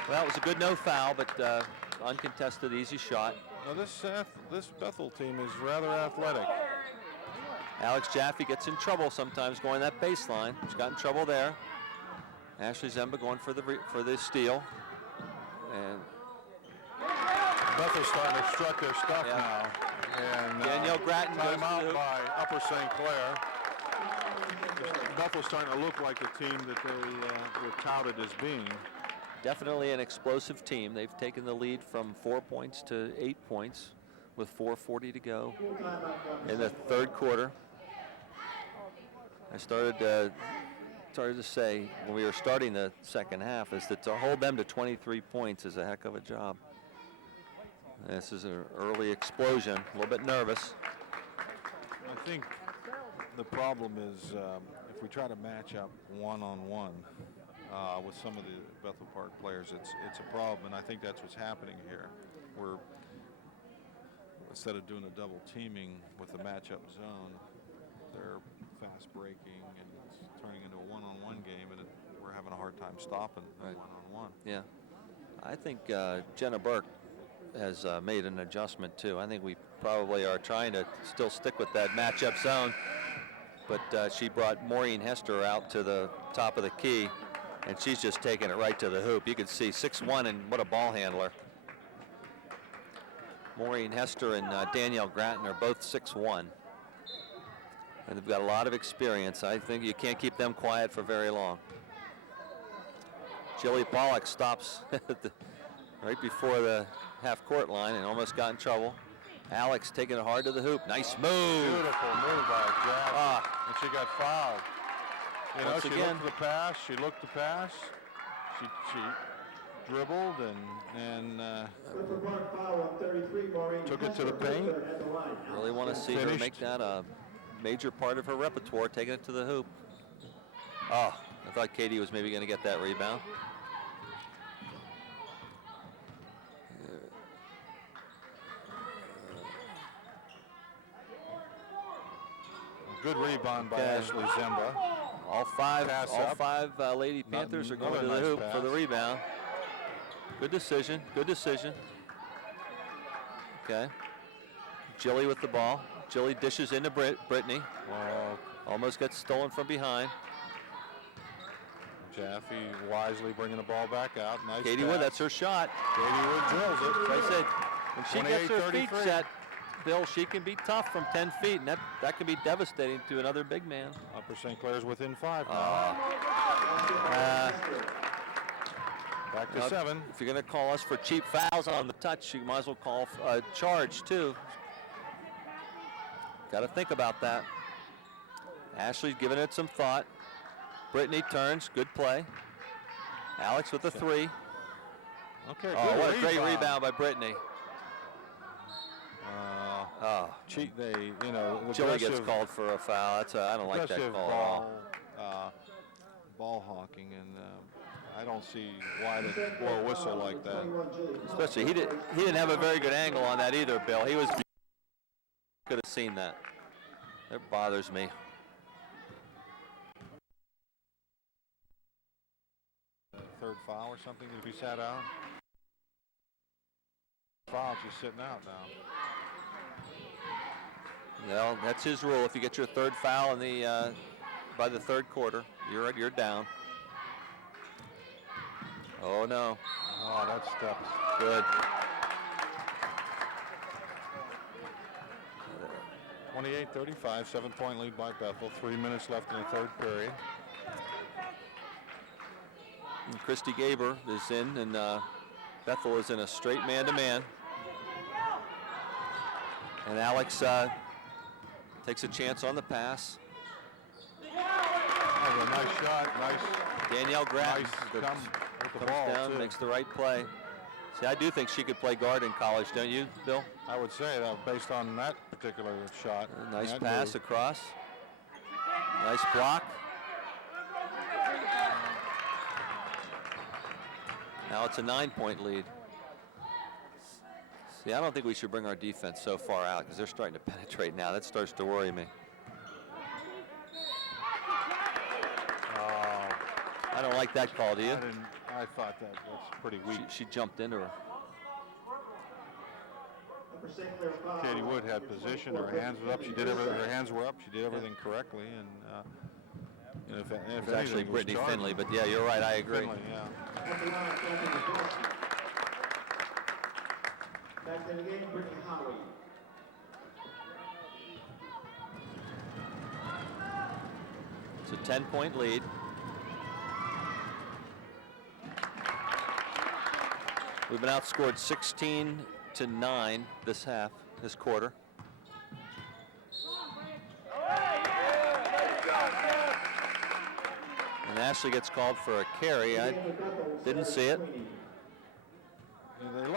Well, it was a good no foul, but uncontested, easy shot. Now this Bethel team is rather athletic. Alex Jaffe gets in trouble sometimes going that baseline. She's got in trouble there. Ashley Zemba going for the steal. And Bethel's starting to strut their stuff Yeah. now. And Danielle Grattan goes to the timeout hoop. by Upper St. Clair. Bethel's starting to look like the team that they were touted as being. definitely an explosive team. They've taken the lead from 4 points to 8 points with 4:40 to go in the third quarter. I started to say when we were starting the second half is that to hold them to 23 points is a heck of a job. This is an early explosion, a little bit nervous. I think the problem is if we try to match up one-on-one with some of the Bethel Park players, it's a problem, and I think that's what's happening here. We're instead of doing a double teaming with the matchup zone, they're fast breaking and it's turning into a one-on-one game, and we're having a hard time stopping the one-on-one. Yeah, I think Jenna Burke has made an adjustment too. I think we probably are trying to still stick with that matchup zone, but she brought Maureen Hester out to the top of the key, and she's just taking it right to the hoop. You can see 6'1", and what a ball handler. Maureen Hester and Danielle Grattan are both 6'1", and they've got a lot of experience. I think you can't keep them quiet for very long. Jilly Pollock stops right before the half-court line and almost got in trouble. Alex taking it hard to the hoop. Nice move. Beautiful move by Jack. And she got fouled. You know, Once she again. looked to the pass. She looked to pass. She dribbled and Clifford Park foul on 33, Maureen. took it to the paint. At the line. Really want to see her Finished. make that a major part of her repertoire, taking it to the hoop. Oh, I thought Katie was maybe going to get that rebound. good rebound by Okay. Ashley Zemba. All five Lady Not- Panthers are going to another the nice hoop for the pass. rebound. Good decision. Good decision. Okay. Jilly with the ball. Jilly dishes into Brittany. Well, Almost gets stolen from behind. Jaffe wisely bringing the ball back out. Nice Katie pass. Wood, that's her shot. Katie Wood drills it. Like I said, when she gets her feet 28-33. set, Bill, she can be tough from 10 feet, and that can be devastating to another big man. Upper St. Clair's within 5 now. Back to Now, 7. If you're going to call us for cheap fouls on the touch, you might as well call a charge too. Got to think about that. Ashley's giving it some thought. Brittany turns. Good play. Alex with the 3. Okay. Oh, what a great rebound by Brittany. Cheat. They, you know, Chili gets called for a foul. That's I don't like that call at all. Ball hawking, and I don't see why they blow a whistle like that. Especially he didn't have a very good angle on that either, Bill. He could have seen that. That bothers me. Third foul or something if he sat out. Foul, she's sitting out now. Well, that's his rule. If you get your 3rd foul in the by the 3rd quarter, you're down. Oh no. Oh, that steps. Good. 28-35, 7-point lead by Bethel. 3 minutes left in the 3rd period. And Christy Gaber is in, and Bethel is in a straight man-to-man. And Alex takes a chance on the pass. Oh, a nice shot. Nice. Danielle Graff Nice comes with the ball, down, too. makes the right play. See, I do think she could play guard in college, don't you, Bill? I would say that based on that particular shot. A nice that pass move. across. Nice block. Now it's a 9-point lead. See, I don't think we should bring our defense so far out because they're starting to penetrate now. That starts to worry me. I don't like that call, do you? I thought that's pretty weak. She jumped into her. Katie Wood had position. Her hands were up. She did everything. Her hands were up. She did everything correctly. And if it was actually Brittany Finley, but yeah, you're right. I agree. Finley, yeah. Back to the game, Brittany Howie. It's a 10-point lead. We've been outscored 16-9 this quarter. And Ashley gets called for a carry. I didn't see it. Yeah, they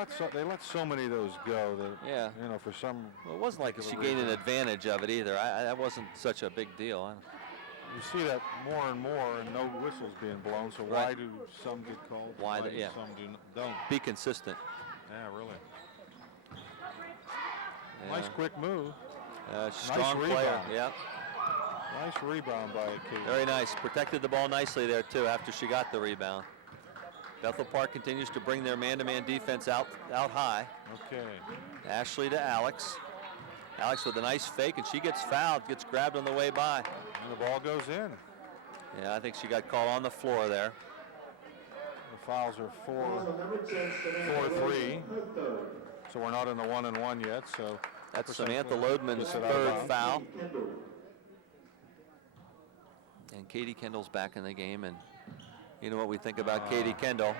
let so many of those go that, Yeah. you know, for some. Well, it wasn't like she gained an advantage of it either. That wasn't such a big deal. You see that more and more, and no whistles being blown. So why do some get called? Why do yeah. some don't? Be consistent. Yeah, really. Yeah. Nice quick move. Strong nice player. Yeah. Nice rebound by Katie. Very nice. Protected the ball nicely there too after she got the rebound. Bethel Park continues to bring their man-to-man defense out high. Okay. Ashley to Alex. Alex with a nice fake, and she gets fouled, gets grabbed on the way by. And the ball goes in. Yeah, I think she got called on the floor there. The fouls are 4-3. So we're not in the 1-and-1 yet. So that's Samantha Lodeman's 3rd foul. And Katie Kendall's back in the game, and you know what we think about Katie Kendall.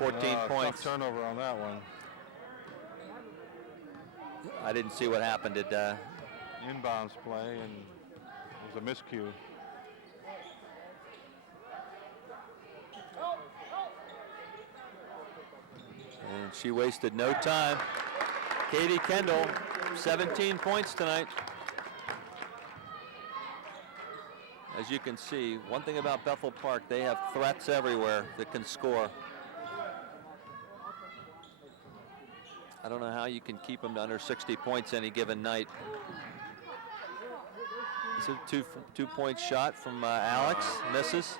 14 points. Tough turnover on that one. I didn't see what happened. Did inbounds play, and it was a miscue. And she wasted no time. Katie Kendall, 17 points tonight. As you can see, one thing about Bethel Park, they have threats everywhere that can score. I don't know how you can keep them to under 60 points any given night. It's a two-point shot from Alex, misses.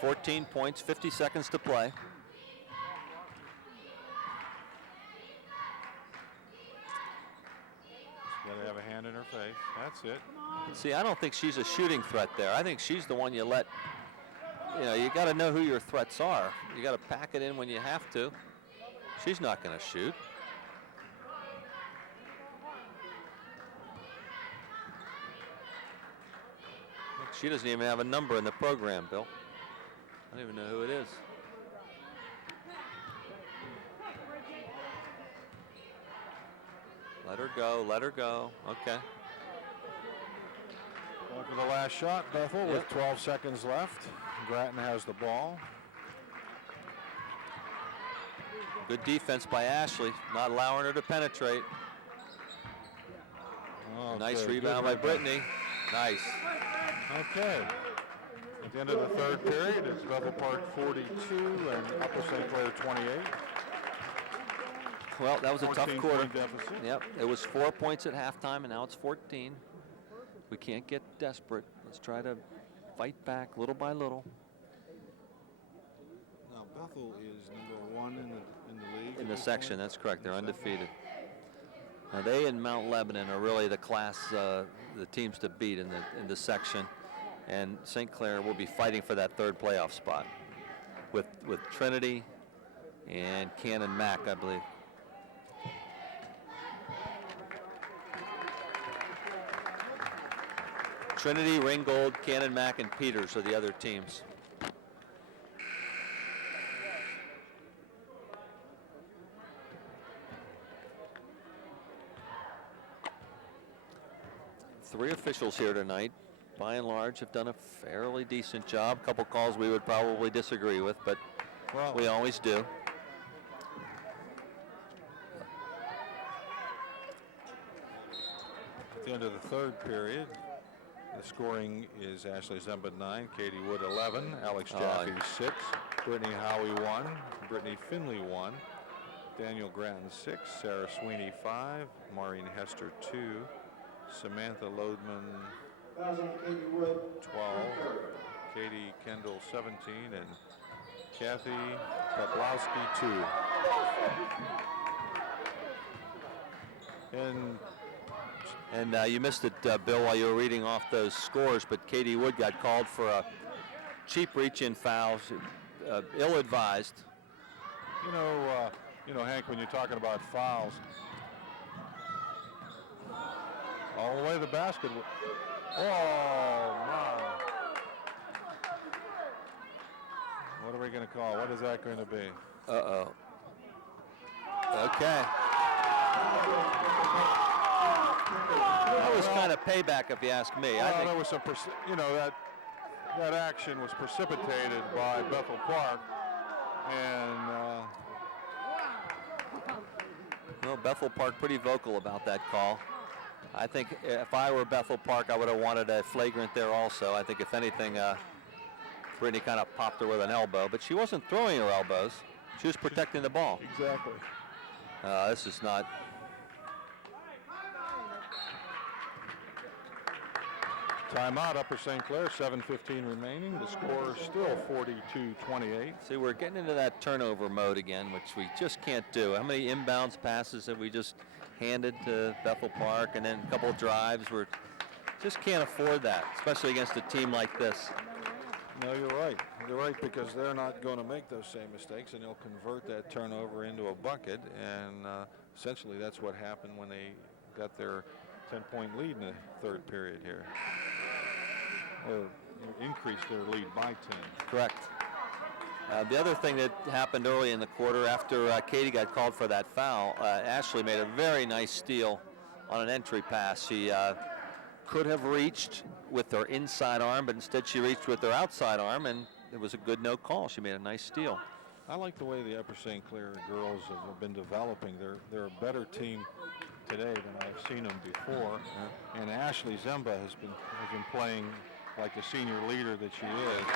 14 points, 50 seconds to play. Got to have a hand in her face. That's it. See, I don't think she's a shooting threat there. I think she's the one you let, you know, you got to know who your threats are. You got to pack it in when you have to. She's not going to shoot. She doesn't even have a number in the program, Bill. I don't even know who it is. Let her go, let her go. Okay. Well, for the last shot, Bethel, with 12 seconds left. Grattan has the ball. Good defense by Ashley, not allowing her to penetrate. Oh, Nice good. rebound by Brittany. Nice. Okay. At the end of the third period, it's Bethel Park 42 and Upper St. Clair 28. Well, that was a tough quarter. Deficit. Yep, it was 4 points at halftime, and now it's 14. We can't get desperate. Let's try to fight back little by little. Now Bethel is number 1 in the league. In the section, that's correct. They're undefeated. Now they and Mount Lebanon are really the class, the teams to beat in the section, and St. Clair will be fighting for that third playoff spot with Trinity and Cannon Mac, I believe. Trinity, Ringgold, Cannon Mac, and Peters are the other teams. Three officials here tonight, by and large, have done a fairly decent job. A couple calls we would probably disagree with, but we always do. At the end of the third period, the scoring is Ashley Zemba 9, Katie Wood 11, Alex Jaffe 6, Brittany Howie 1, Brittany Finley 1, Daniel Grattan 6, Sarah Sweeney 5, Maureen Hester 2, Samantha Lodeman 12, Katie Kendall 17, and Kathy Poplowski 2. And you missed it, Bill, while you were reading off those scores, but Katie Wood got called for a cheap reach-in foul, ill-advised. You know, Hank, when you're talking about fouls, all the way to the basket. Oh, my. What are we going to call? What is that going to be? Uh-oh. Okay. That was kind of payback, if you ask me. Well, I think there was some, that action was precipitated by Bethel Park, and well, Bethel Park pretty vocal about that call. I think if I were Bethel Park, I would have wanted a flagrant there also. I think if anything, Brittany kind of popped her with an elbow, but she wasn't throwing her elbows. She was protecting the ball. Exactly. This is not. Timeout, Upper St. Clair, 7:15 remaining. The score is still 42-28. See, we're getting into that turnover mode again, which we just can't do. How many inbounds passes have we just handed to Bethel Park, and then a couple of drives? We just can't afford that, especially against a team like this. No, you're right. You're right, because they're not going to make those same mistakes, and they'll convert that turnover into a bucket, and essentially that's what happened when they got their 10-point lead in the third period here. Or increased their lead by 10. Correct. The other thing that happened early in the quarter, after Katie got called for that foul, Ashley made a very nice steal on an entry pass. She could have reached with her inside arm, but instead she reached with her outside arm, and it was a good no call. She made a nice steal. I like the way the Upper St. Clair girls have been developing. They're a better team today than I've seen them before. And Ashley Zemba has been playing like the senior leader that she is.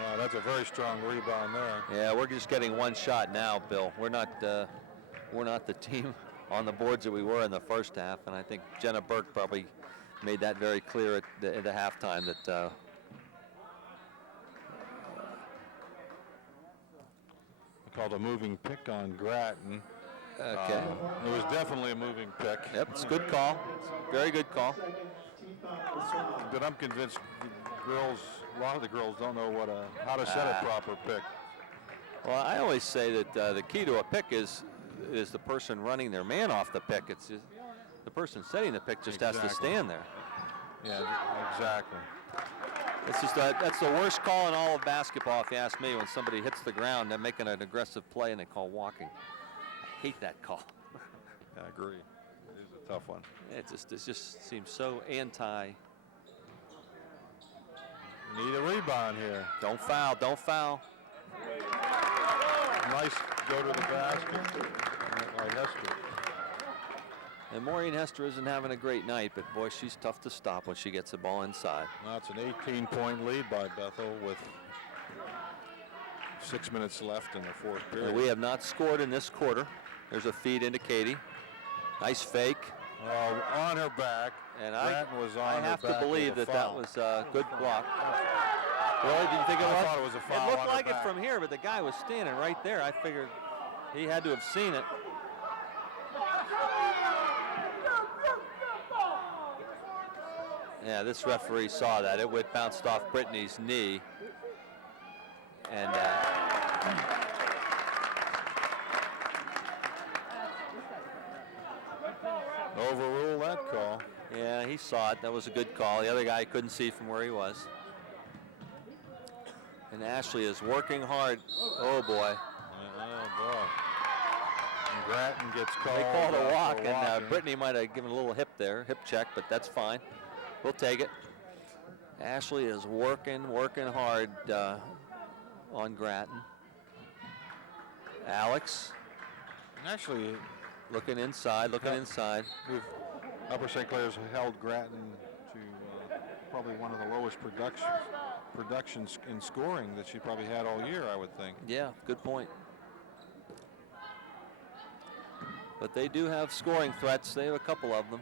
Wow, that's a very strong rebound there. Yeah, we're just getting one shot now, Bill. We're not the team on the boards that we were in the first half, and I think Jenna Burke probably made that very clear at the halftime that called a moving pick on Grattan. Okay. It was definitely a moving pick. Yep, it's a good call. Very good call. But I'm convinced a lot of the girls don't know how to set a proper pick. Well, I always say that the key to a pick is the person running their man off the pick. It's just, the person setting the pick just has to stand there. Yeah, exactly. It's just that's the worst call in all of basketball, if you ask me, when somebody hits the ground, they're making an aggressive play and they call walking. I hate that call. I agree. It is a tough one. It just seems so anti. Need a rebound here. Don't foul, don't foul. Nice go to the basket by Hester. And Maureen Hester isn't having a great night, but boy, she's tough to stop when she gets the ball inside. Now it's an 18-point lead by Bethel with 6 minutes left in the fourth period. And we have not scored in this quarter. There's a feed into Katie. Nice fake. On her back. And I have to believe that was a good block. Really? Did you think it was? I thought it was a foul. It looked like it from here, but the guy was standing right there. I figured he had to have seen it. Yeah, this referee saw that. It bounced off Brittany's knee. And overrule that call. Yeah, he saw it. That was a good call. The other guy couldn't see from where he was. And Ashley is working hard. Oh, boy. Oh, boy. And Grattan gets called. They called a walk, and Brittany might have given a little hip check, but that's fine. We'll take it. Ashley is working hard on Grattan. Alex. Actually, looking inside. Upper St. Clair's held Grattan to probably one of the lowest productions in scoring that she probably had all year, I would think. Yeah, good point. But they do have scoring threats. They have a couple of them.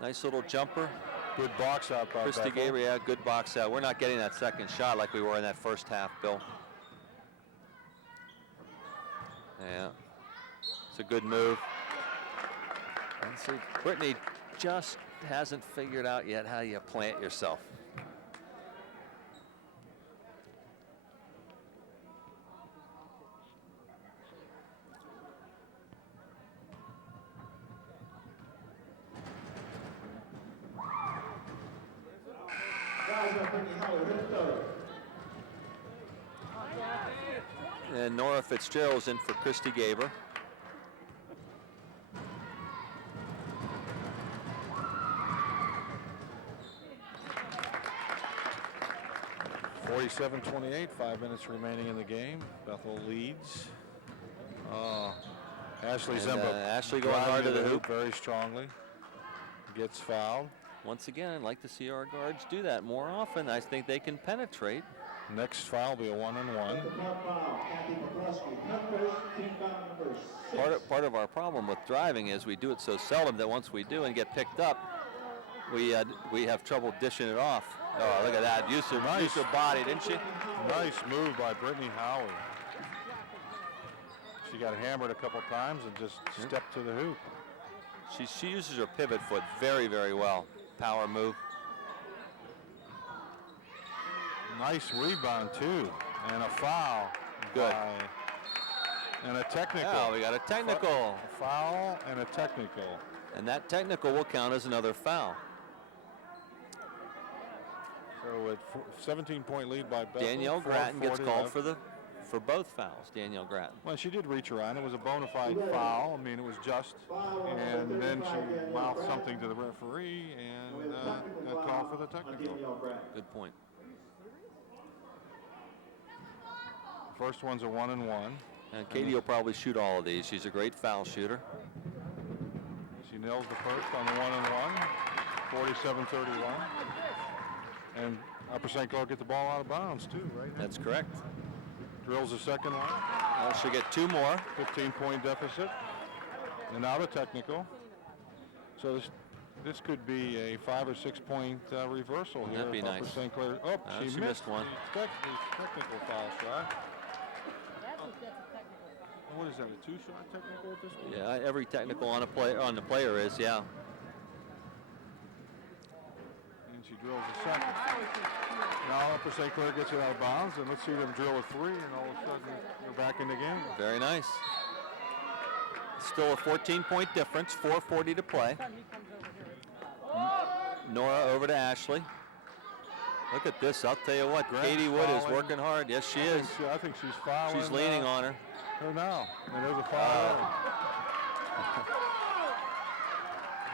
Nice little jumper. Good box out by Christy Bethel. Gabriel, good box out. We're not getting that second shot like we were in that first half, Bill. Yeah, it's a good move. And see, Brittany just hasn't figured out yet how you plant yourself. And Nora Fitzgerald's in for Christy Gaber. (47-28), 5 minutes remaining in the game. Bethel leads. Ashley Zemba. Ashley going hard to the hoop very strongly. Gets fouled. Once again, I'd like to see our guards do that more often. I think they can penetrate. Next foul will be a 1-and-1. Part of our problem with driving is we do it so seldom that once we do and get picked up, we have trouble dishing it off. Oh, look at that. Used her body, didn't she? Nice move by Brittany Howie. She got hammered a couple times and just stepped to the hoop. She uses her pivot foot very, very well. Power move. Nice rebound, too. And a foul. Good. And a technical. Oh, we got a technical. A foul and a technical. And that technical will count as another foul. So at 17-point lead by Bethel. Danielle Grattan gets called for both fouls. Danielle Grattan. Well, she did reach around. It was a bona fide foul. I mean, it was just. And then she mouthed something to the referee and got called for the technical. Good point. First one's a 1-and-1. And Katie will probably shoot all of these. She's a great foul shooter. She nails the first on the 1-and-1. 47-31. And Upper St. Clair get the ball out of bounds, too, right? That's correct. Drills the second one. She'll get two more. 15-point deficit. And now the technical. So this could be a 5 or 6 point reversal here. That'd be nice. Upper St. Clair. Oh, she missed one. Technical foul shot. What is that, a two-shot technical at this point? Yeah, every technical on the player is, yeah. And she drills a second. Now Upper St. Clair gets it out of bounds, and let's see them drill a 3, and all of a sudden they're back in the game. Very nice. Still a 14-point difference, 4:40 to play. Nora over to Ashley. Look at this, I'll tell you what, Grant's Katie Wood is fouling. working hard. Yes, she is. I think she's fouling. She's leaning on her. Her now, and there's a foul.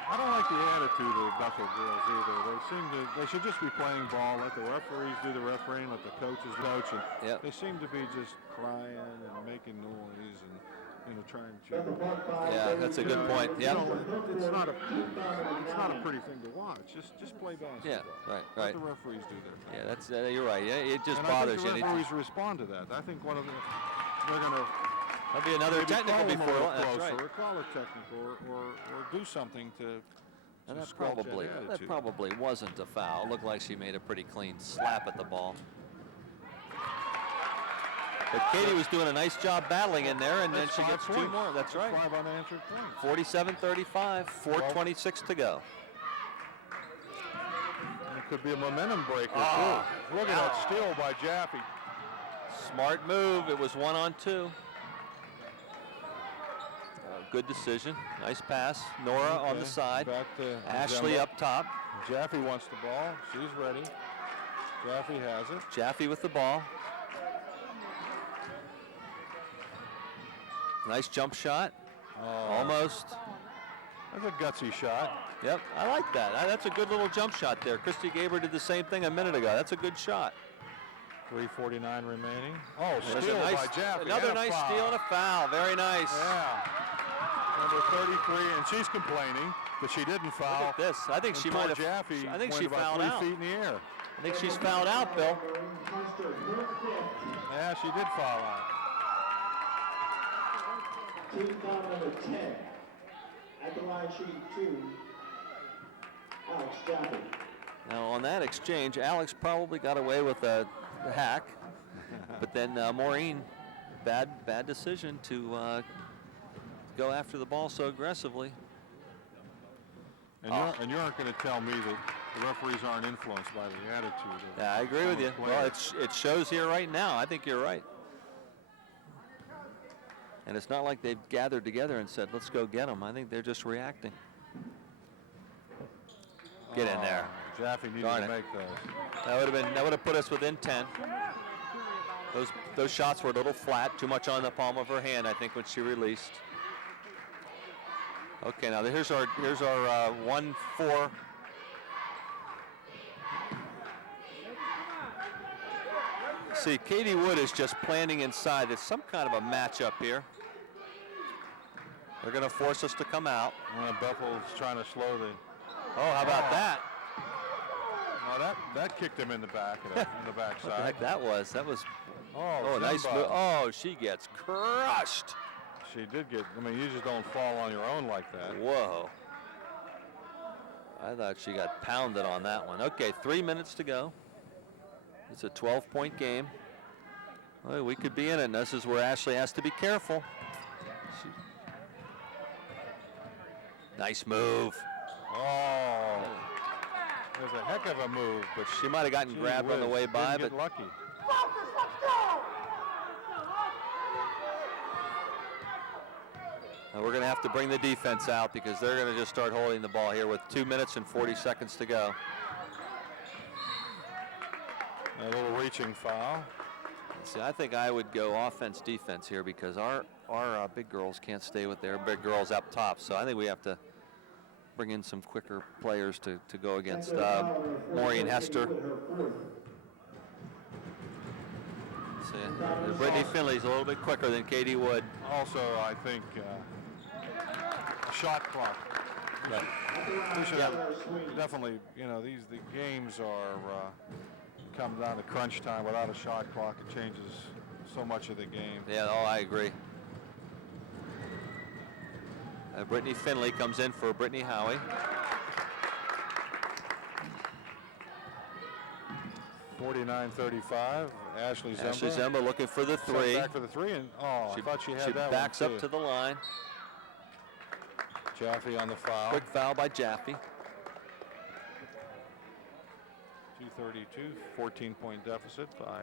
I don't like the attitude of the Bethel girls either. They should just be playing ball, let the referees do the refereeing, let the coaches coach, and Yep. they seem to be just crying and making noise and trying to. Yeah, that's a good point. Yep. It's not a pretty thing to watch. Just play basketball. Yeah, right. Let the referees do their thing. Yeah, that's you're right. Yeah, it just And bothers I think the you. referees respond to that. I think they're going to. That'll be another technical Maybe before. call them a That's little right. closer, or call it technical, or do something to. And that scratch probably attitude. wasn't a foul. Looked like she made a pretty clean slap at the ball. But Katie was doing a nice job battling in there, and then That's she 5 gets 2 points. more. That's right. 5 unanswered points. 47-35, 4:26 to go. And it could be a momentum breaker Oh, too. Look at that steal by Jaffe. Smart move. It was 1-on-2. Good decision. Nice pass. Nora on the side. Back to Ashley Zemba. up top. Jaffe wants the ball. She's ready. Jaffe has it. Jaffe with the ball. Nice jump shot. Almost. That's a gutsy shot. Yep, I like that. That's a good little jump shot there. Christy Gaber did the same thing a minute ago. That's a good shot. 3:49 remaining. Oh, There's steal a nice, by Jaffe. another and a nice foul. steal and a foul. Very nice. Yeah. Number 33, and she's complaining that she didn't foul. Look at this. I think And she poor might have. Jaffe I think went she about fouled 3 out. feet in the air. I think she's fouled out, Bill. Yeah, she did foul out. Team foul number 10. At the line shooting 2, Alex Jaffe. Now on that exchange, Alex probably got away with a hack, but then Maureen, bad decision to go after the ball so aggressively. And you aren't going to tell me that the referees aren't influenced by the attitude of Yeah, I agree with some you. of the Well, players. it shows here right now. I think you're right. And it's not like they've gathered together and said, let's go get them. I think they're just reacting. Get in there. Jaffe needed Darn to it. make those. That would have put us within 10. Those shots were a little flat, too much on the palm of her hand, I think, when she released. Okay, now here's our 1-4. See, Katie Wood is just planning inside. It's some kind of a matchup here. They're going to force us to come out. Bethel's trying to slow the. Oh, how about that? Oh, that kicked him in the back, in the What the backside. heck that was? That was. Oh, Oh, nice Zemba. move. Oh, she gets crushed. She did get. I mean, you just don't fall on your own like that. Whoa. I thought she got pounded on that one. Okay, 3 minutes to go. It's a 12-point game. Well, we could be in it, and this is where Ashley has to be careful. Nice move. Oh, there's a heck of a move, but She might have gotten gee grabbed on the whiz, way by, didn't but get lucky. we're going to have to bring the defense out because they're going to just start holding the ball here with 2 minutes and 40 seconds to go. A little reaching foul. See, I think I would go offense, defense here because our big girls can't stay with their big girls up top. So I think we have to bring in some quicker players to go against Maureen Hester. See, Brittany Finley's a little bit quicker than Katie Wood. Also, I think shot clock. We should have definitely. You know, the games are come down to crunch time. Without a shot clock, it changes so much of the game. Yeah, oh, I agree. Brittany Finley comes in for Brittany Howie. 49-35. Ashley Zemba. Ashley Zemba looking for the Set three. back for the three, and I thought she had that backs one up to the line. Jaffe on the foul. Quick foul by Jaffe. 50-32, 14-point deficit by.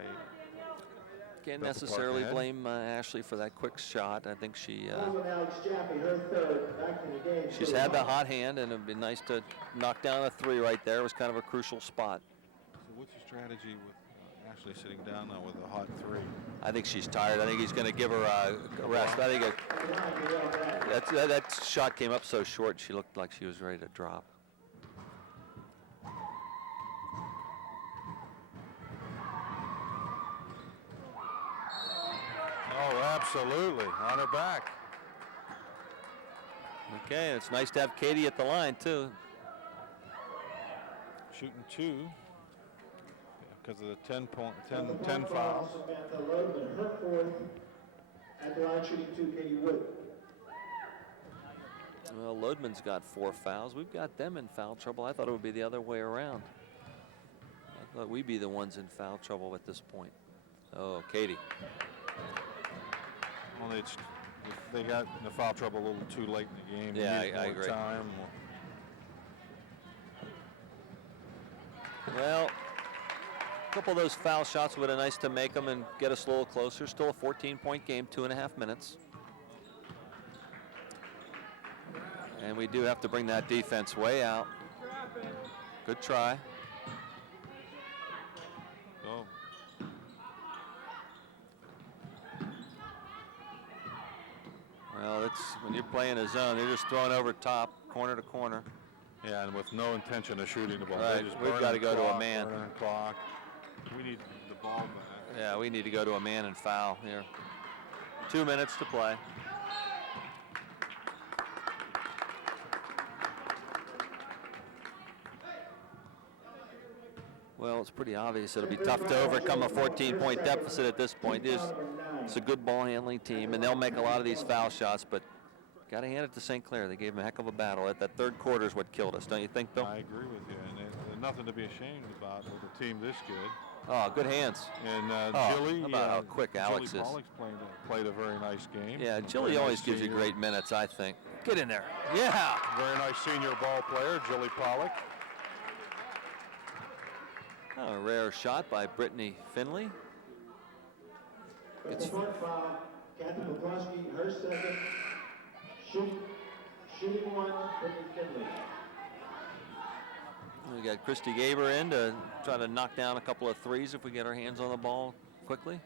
Can't Bethel necessarily Park ahead. blame Ashley for that quick shot. I think Alex Jaffe, her third, back in the game. she's had the hot hand, and it'd be nice to knock down a 3 right there. It was kind of a crucial spot. So what's the strategy with Ashley sitting down now with a hot 3? I think she's tired. I think he's going to give her a rest. I think that shot came up so short, she looked like she was ready to drop. Oh, absolutely, on her back. Okay, it's nice to have Katie at the line, too. Shooting 2 because of the 10 fouls. Samantha Lodeman, her fourth. At the line shooting 2, Katie Wood. Well, Lodeman's got 4 fouls. We've got them in foul trouble. I thought it would be the other way around. I thought we'd be the ones in foul trouble at this point. Oh, Katie. Well, they got in the foul trouble a little too late in the game. Yeah, Needed I more agree. Time. Well, a couple of those foul shots would have been nice to make them and get us a little closer. Still a 14-point game, 2.5 minutes. And we do have to bring that defense way out. Good try. Oh. Well, it's when you're playing a zone, they're just throwing over top, corner to corner. Yeah, and with no intention of shooting the ball. Right, They just we've burn got the to go to a clock, man. burn the clock. We need the ball back. Yeah, we need to go to a man and foul here. 2 minutes to play. Well, it's pretty obvious it'll be tough to overcome a 14-point deficit at this point. It's a good ball handling team, and they'll make a lot of these foul shots, but got to hand it to St. Clair. They gave them a heck of a battle. That third quarter is what killed us, don't you think, Bill? I agree with you, and there's nothing to be ashamed about with a team this good. Oh, good hands. And Jilly, how about how quick Alex Jilly is. Pollock's played a very nice game. Yeah, Jilly Very always nice gives you senior. great minutes, I think. Get in there. Yeah. Very nice senior ball player, Jilly Pollock. Oh, a rare shot by Brittany Finley. It's front foul. Kathy McCloskey, her second. Shooting 1, Brittany Finley. We got Christy Gaber in to try to knock down a couple of threes if we get our hands on the ball quickly.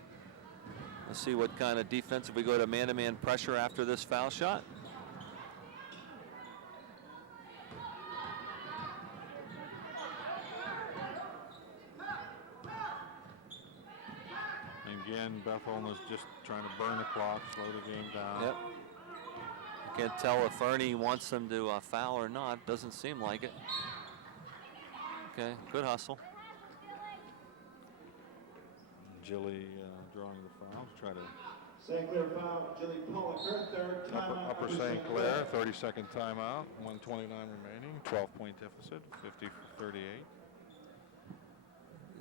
Let's see what kind of defense if we go to man-to-man pressure after this foul shot. Again, Bethel is just trying to burn the clock, slow the game down. Yep. You can't tell if Ernie wants them to foul or not. Doesn't seem like it. Okay, good hustle. Jilly drawing the foul. Try to St. Clair foul. Jilly Pollock, her third. Timeout. upper St. Clair, 30-second timeout, 1:29 remaining, 12-point deficit, 50-38.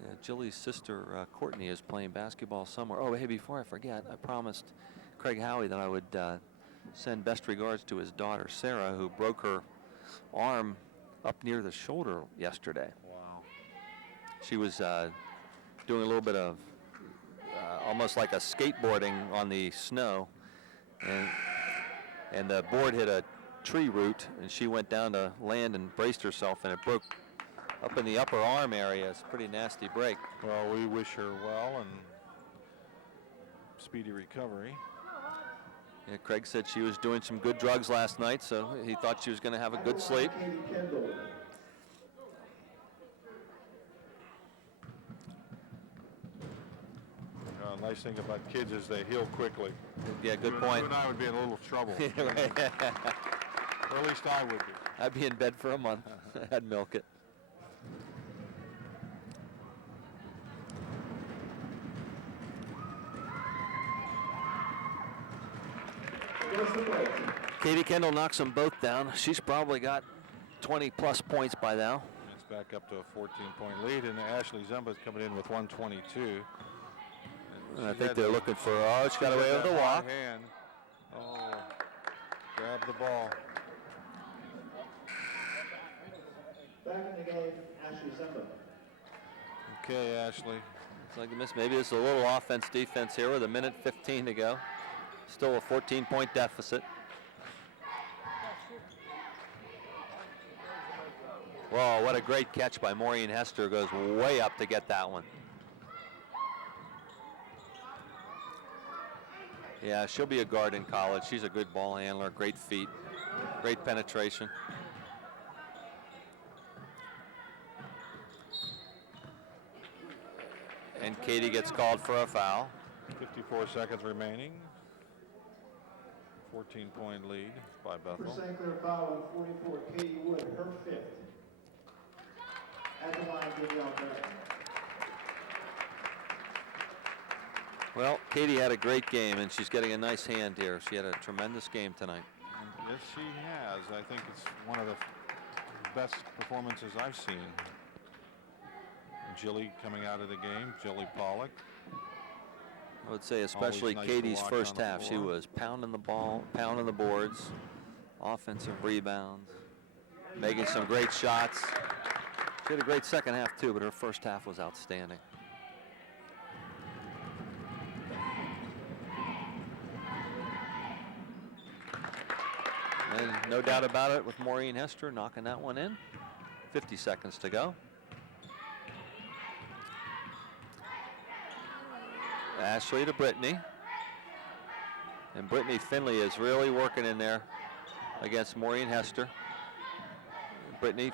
Yeah, Jilly's sister Courtney is playing basketball somewhere. Oh, hey, before I forget, I promised Craig Howie that I would send best regards to his daughter Sarah, who broke her arm up near the shoulder yesterday. Wow. She was doing a little bit of almost like a skateboarding on the snow, and the board hit a tree root, and she went down to land and braced herself, and it broke up in the upper arm area. It's a pretty nasty break. Well, we wish her well and speedy recovery. Yeah, Craig said she was doing some good drugs last night, so he thought she was going to have a good sleep. Katie Kendall. Nice thing about kids is they heal quickly. Yeah, good You point. and I would be in a little trouble. Right. Or at least I would be. I'd be in bed for a month. I'd milk it. Katie Kendall knocks them both down. She's probably got 20-plus points by now. It's back up to a 14-point lead, and Ashley Zemba's coming in with 122. And I think they're looking for, oh, she got away with the walk. Hand. Oh, grab the ball. Back in the game, Ashley Zemba. Okay, Ashley. It's like maybe it's a little offense defense here with 1:15 to go. Still a 14-point deficit. Whoa, what a great catch by Maureen Hester. Goes way up to get that one. Yeah, she'll be a guard in college. She's a good ball handler, great feet, great penetration. And Katie gets called for a foul. 54 seconds remaining. 14-point lead by Bethel. For St. Clair foul on 44, Katie Wood, her 5th. At the line, Danielle Beck. Well, Katie had a great game, and she's getting a nice hand here. She had a tremendous game tonight. Yes, she has. I think it's one of the best performances I've seen. Jilly coming out of the game, Jilly Pollock. I would say especially Nice Katie's to watch first on the half. She floor. was pounding the ball, pounding the boards, offensive rebounds, making some great shots. She had a great second half too, but her first half was outstanding. And no doubt about it with Maureen Hester knocking that one in. 50 seconds to go. Ashley to Brittany. And Brittany Finley is really working in there against Maureen Hester. Brittany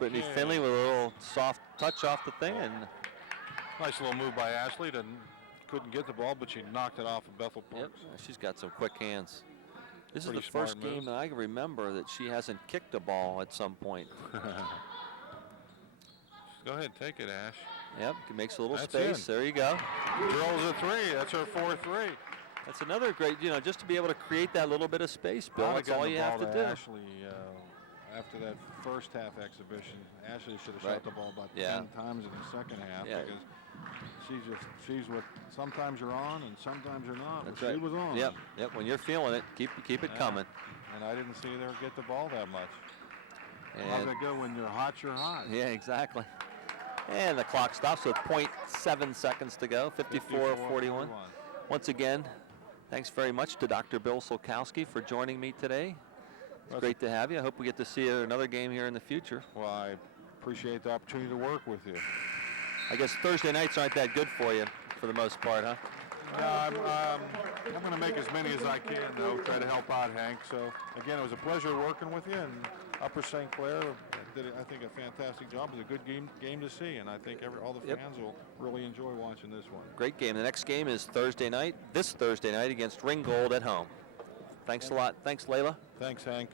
Okay. Finley with a little soft touch off the thing, and Nice little move by Ashley. Couldn't get the ball, but she knocked it off of Bethel yep, Parks. she's got some quick hands. This Pretty is the first smart game move. that I can remember that she hasn't kicked a ball at some point. Go ahead, take it, Ash. Yep, makes a little That's space. in. There you go. Drills a 3. That's her 4th 3. That's another great, just to be able to create that little bit of space, Bill. That's all you have to do. Ashley, after that first half exhibition, Ashley should have Right. shot the ball about Yeah. 10 times in the second half Yeah. because she's what sometimes you're on and sometimes you're not. That's But right. She was on. Yep. When you're feeling it, keep it Yeah. coming. And I didn't see her get the ball that much. And How's it go when you're hot? You're hot. yeah, exactly. And the clock stops with 0.7 seconds to go. 54-41. Once again, thanks very much to Dr. Bill Solkowski for joining me today. It's great to have you. I hope we get to see another game here in the future. Well, I appreciate the opportunity to work with you. I guess Thursday nights aren't that good for you, for the most part, huh? I'm going to make as many as I can, though, try to help out Hank. So, again, it was a pleasure working with you. And Upper St. Clair did, I think, a fantastic job. It was a good game to see, and I think all the Yep. fans will really enjoy watching this one. Great game. The next game is this Thursday night against Ringgold at home. Thanks a lot. Thanks, Layla. Thanks, Hank.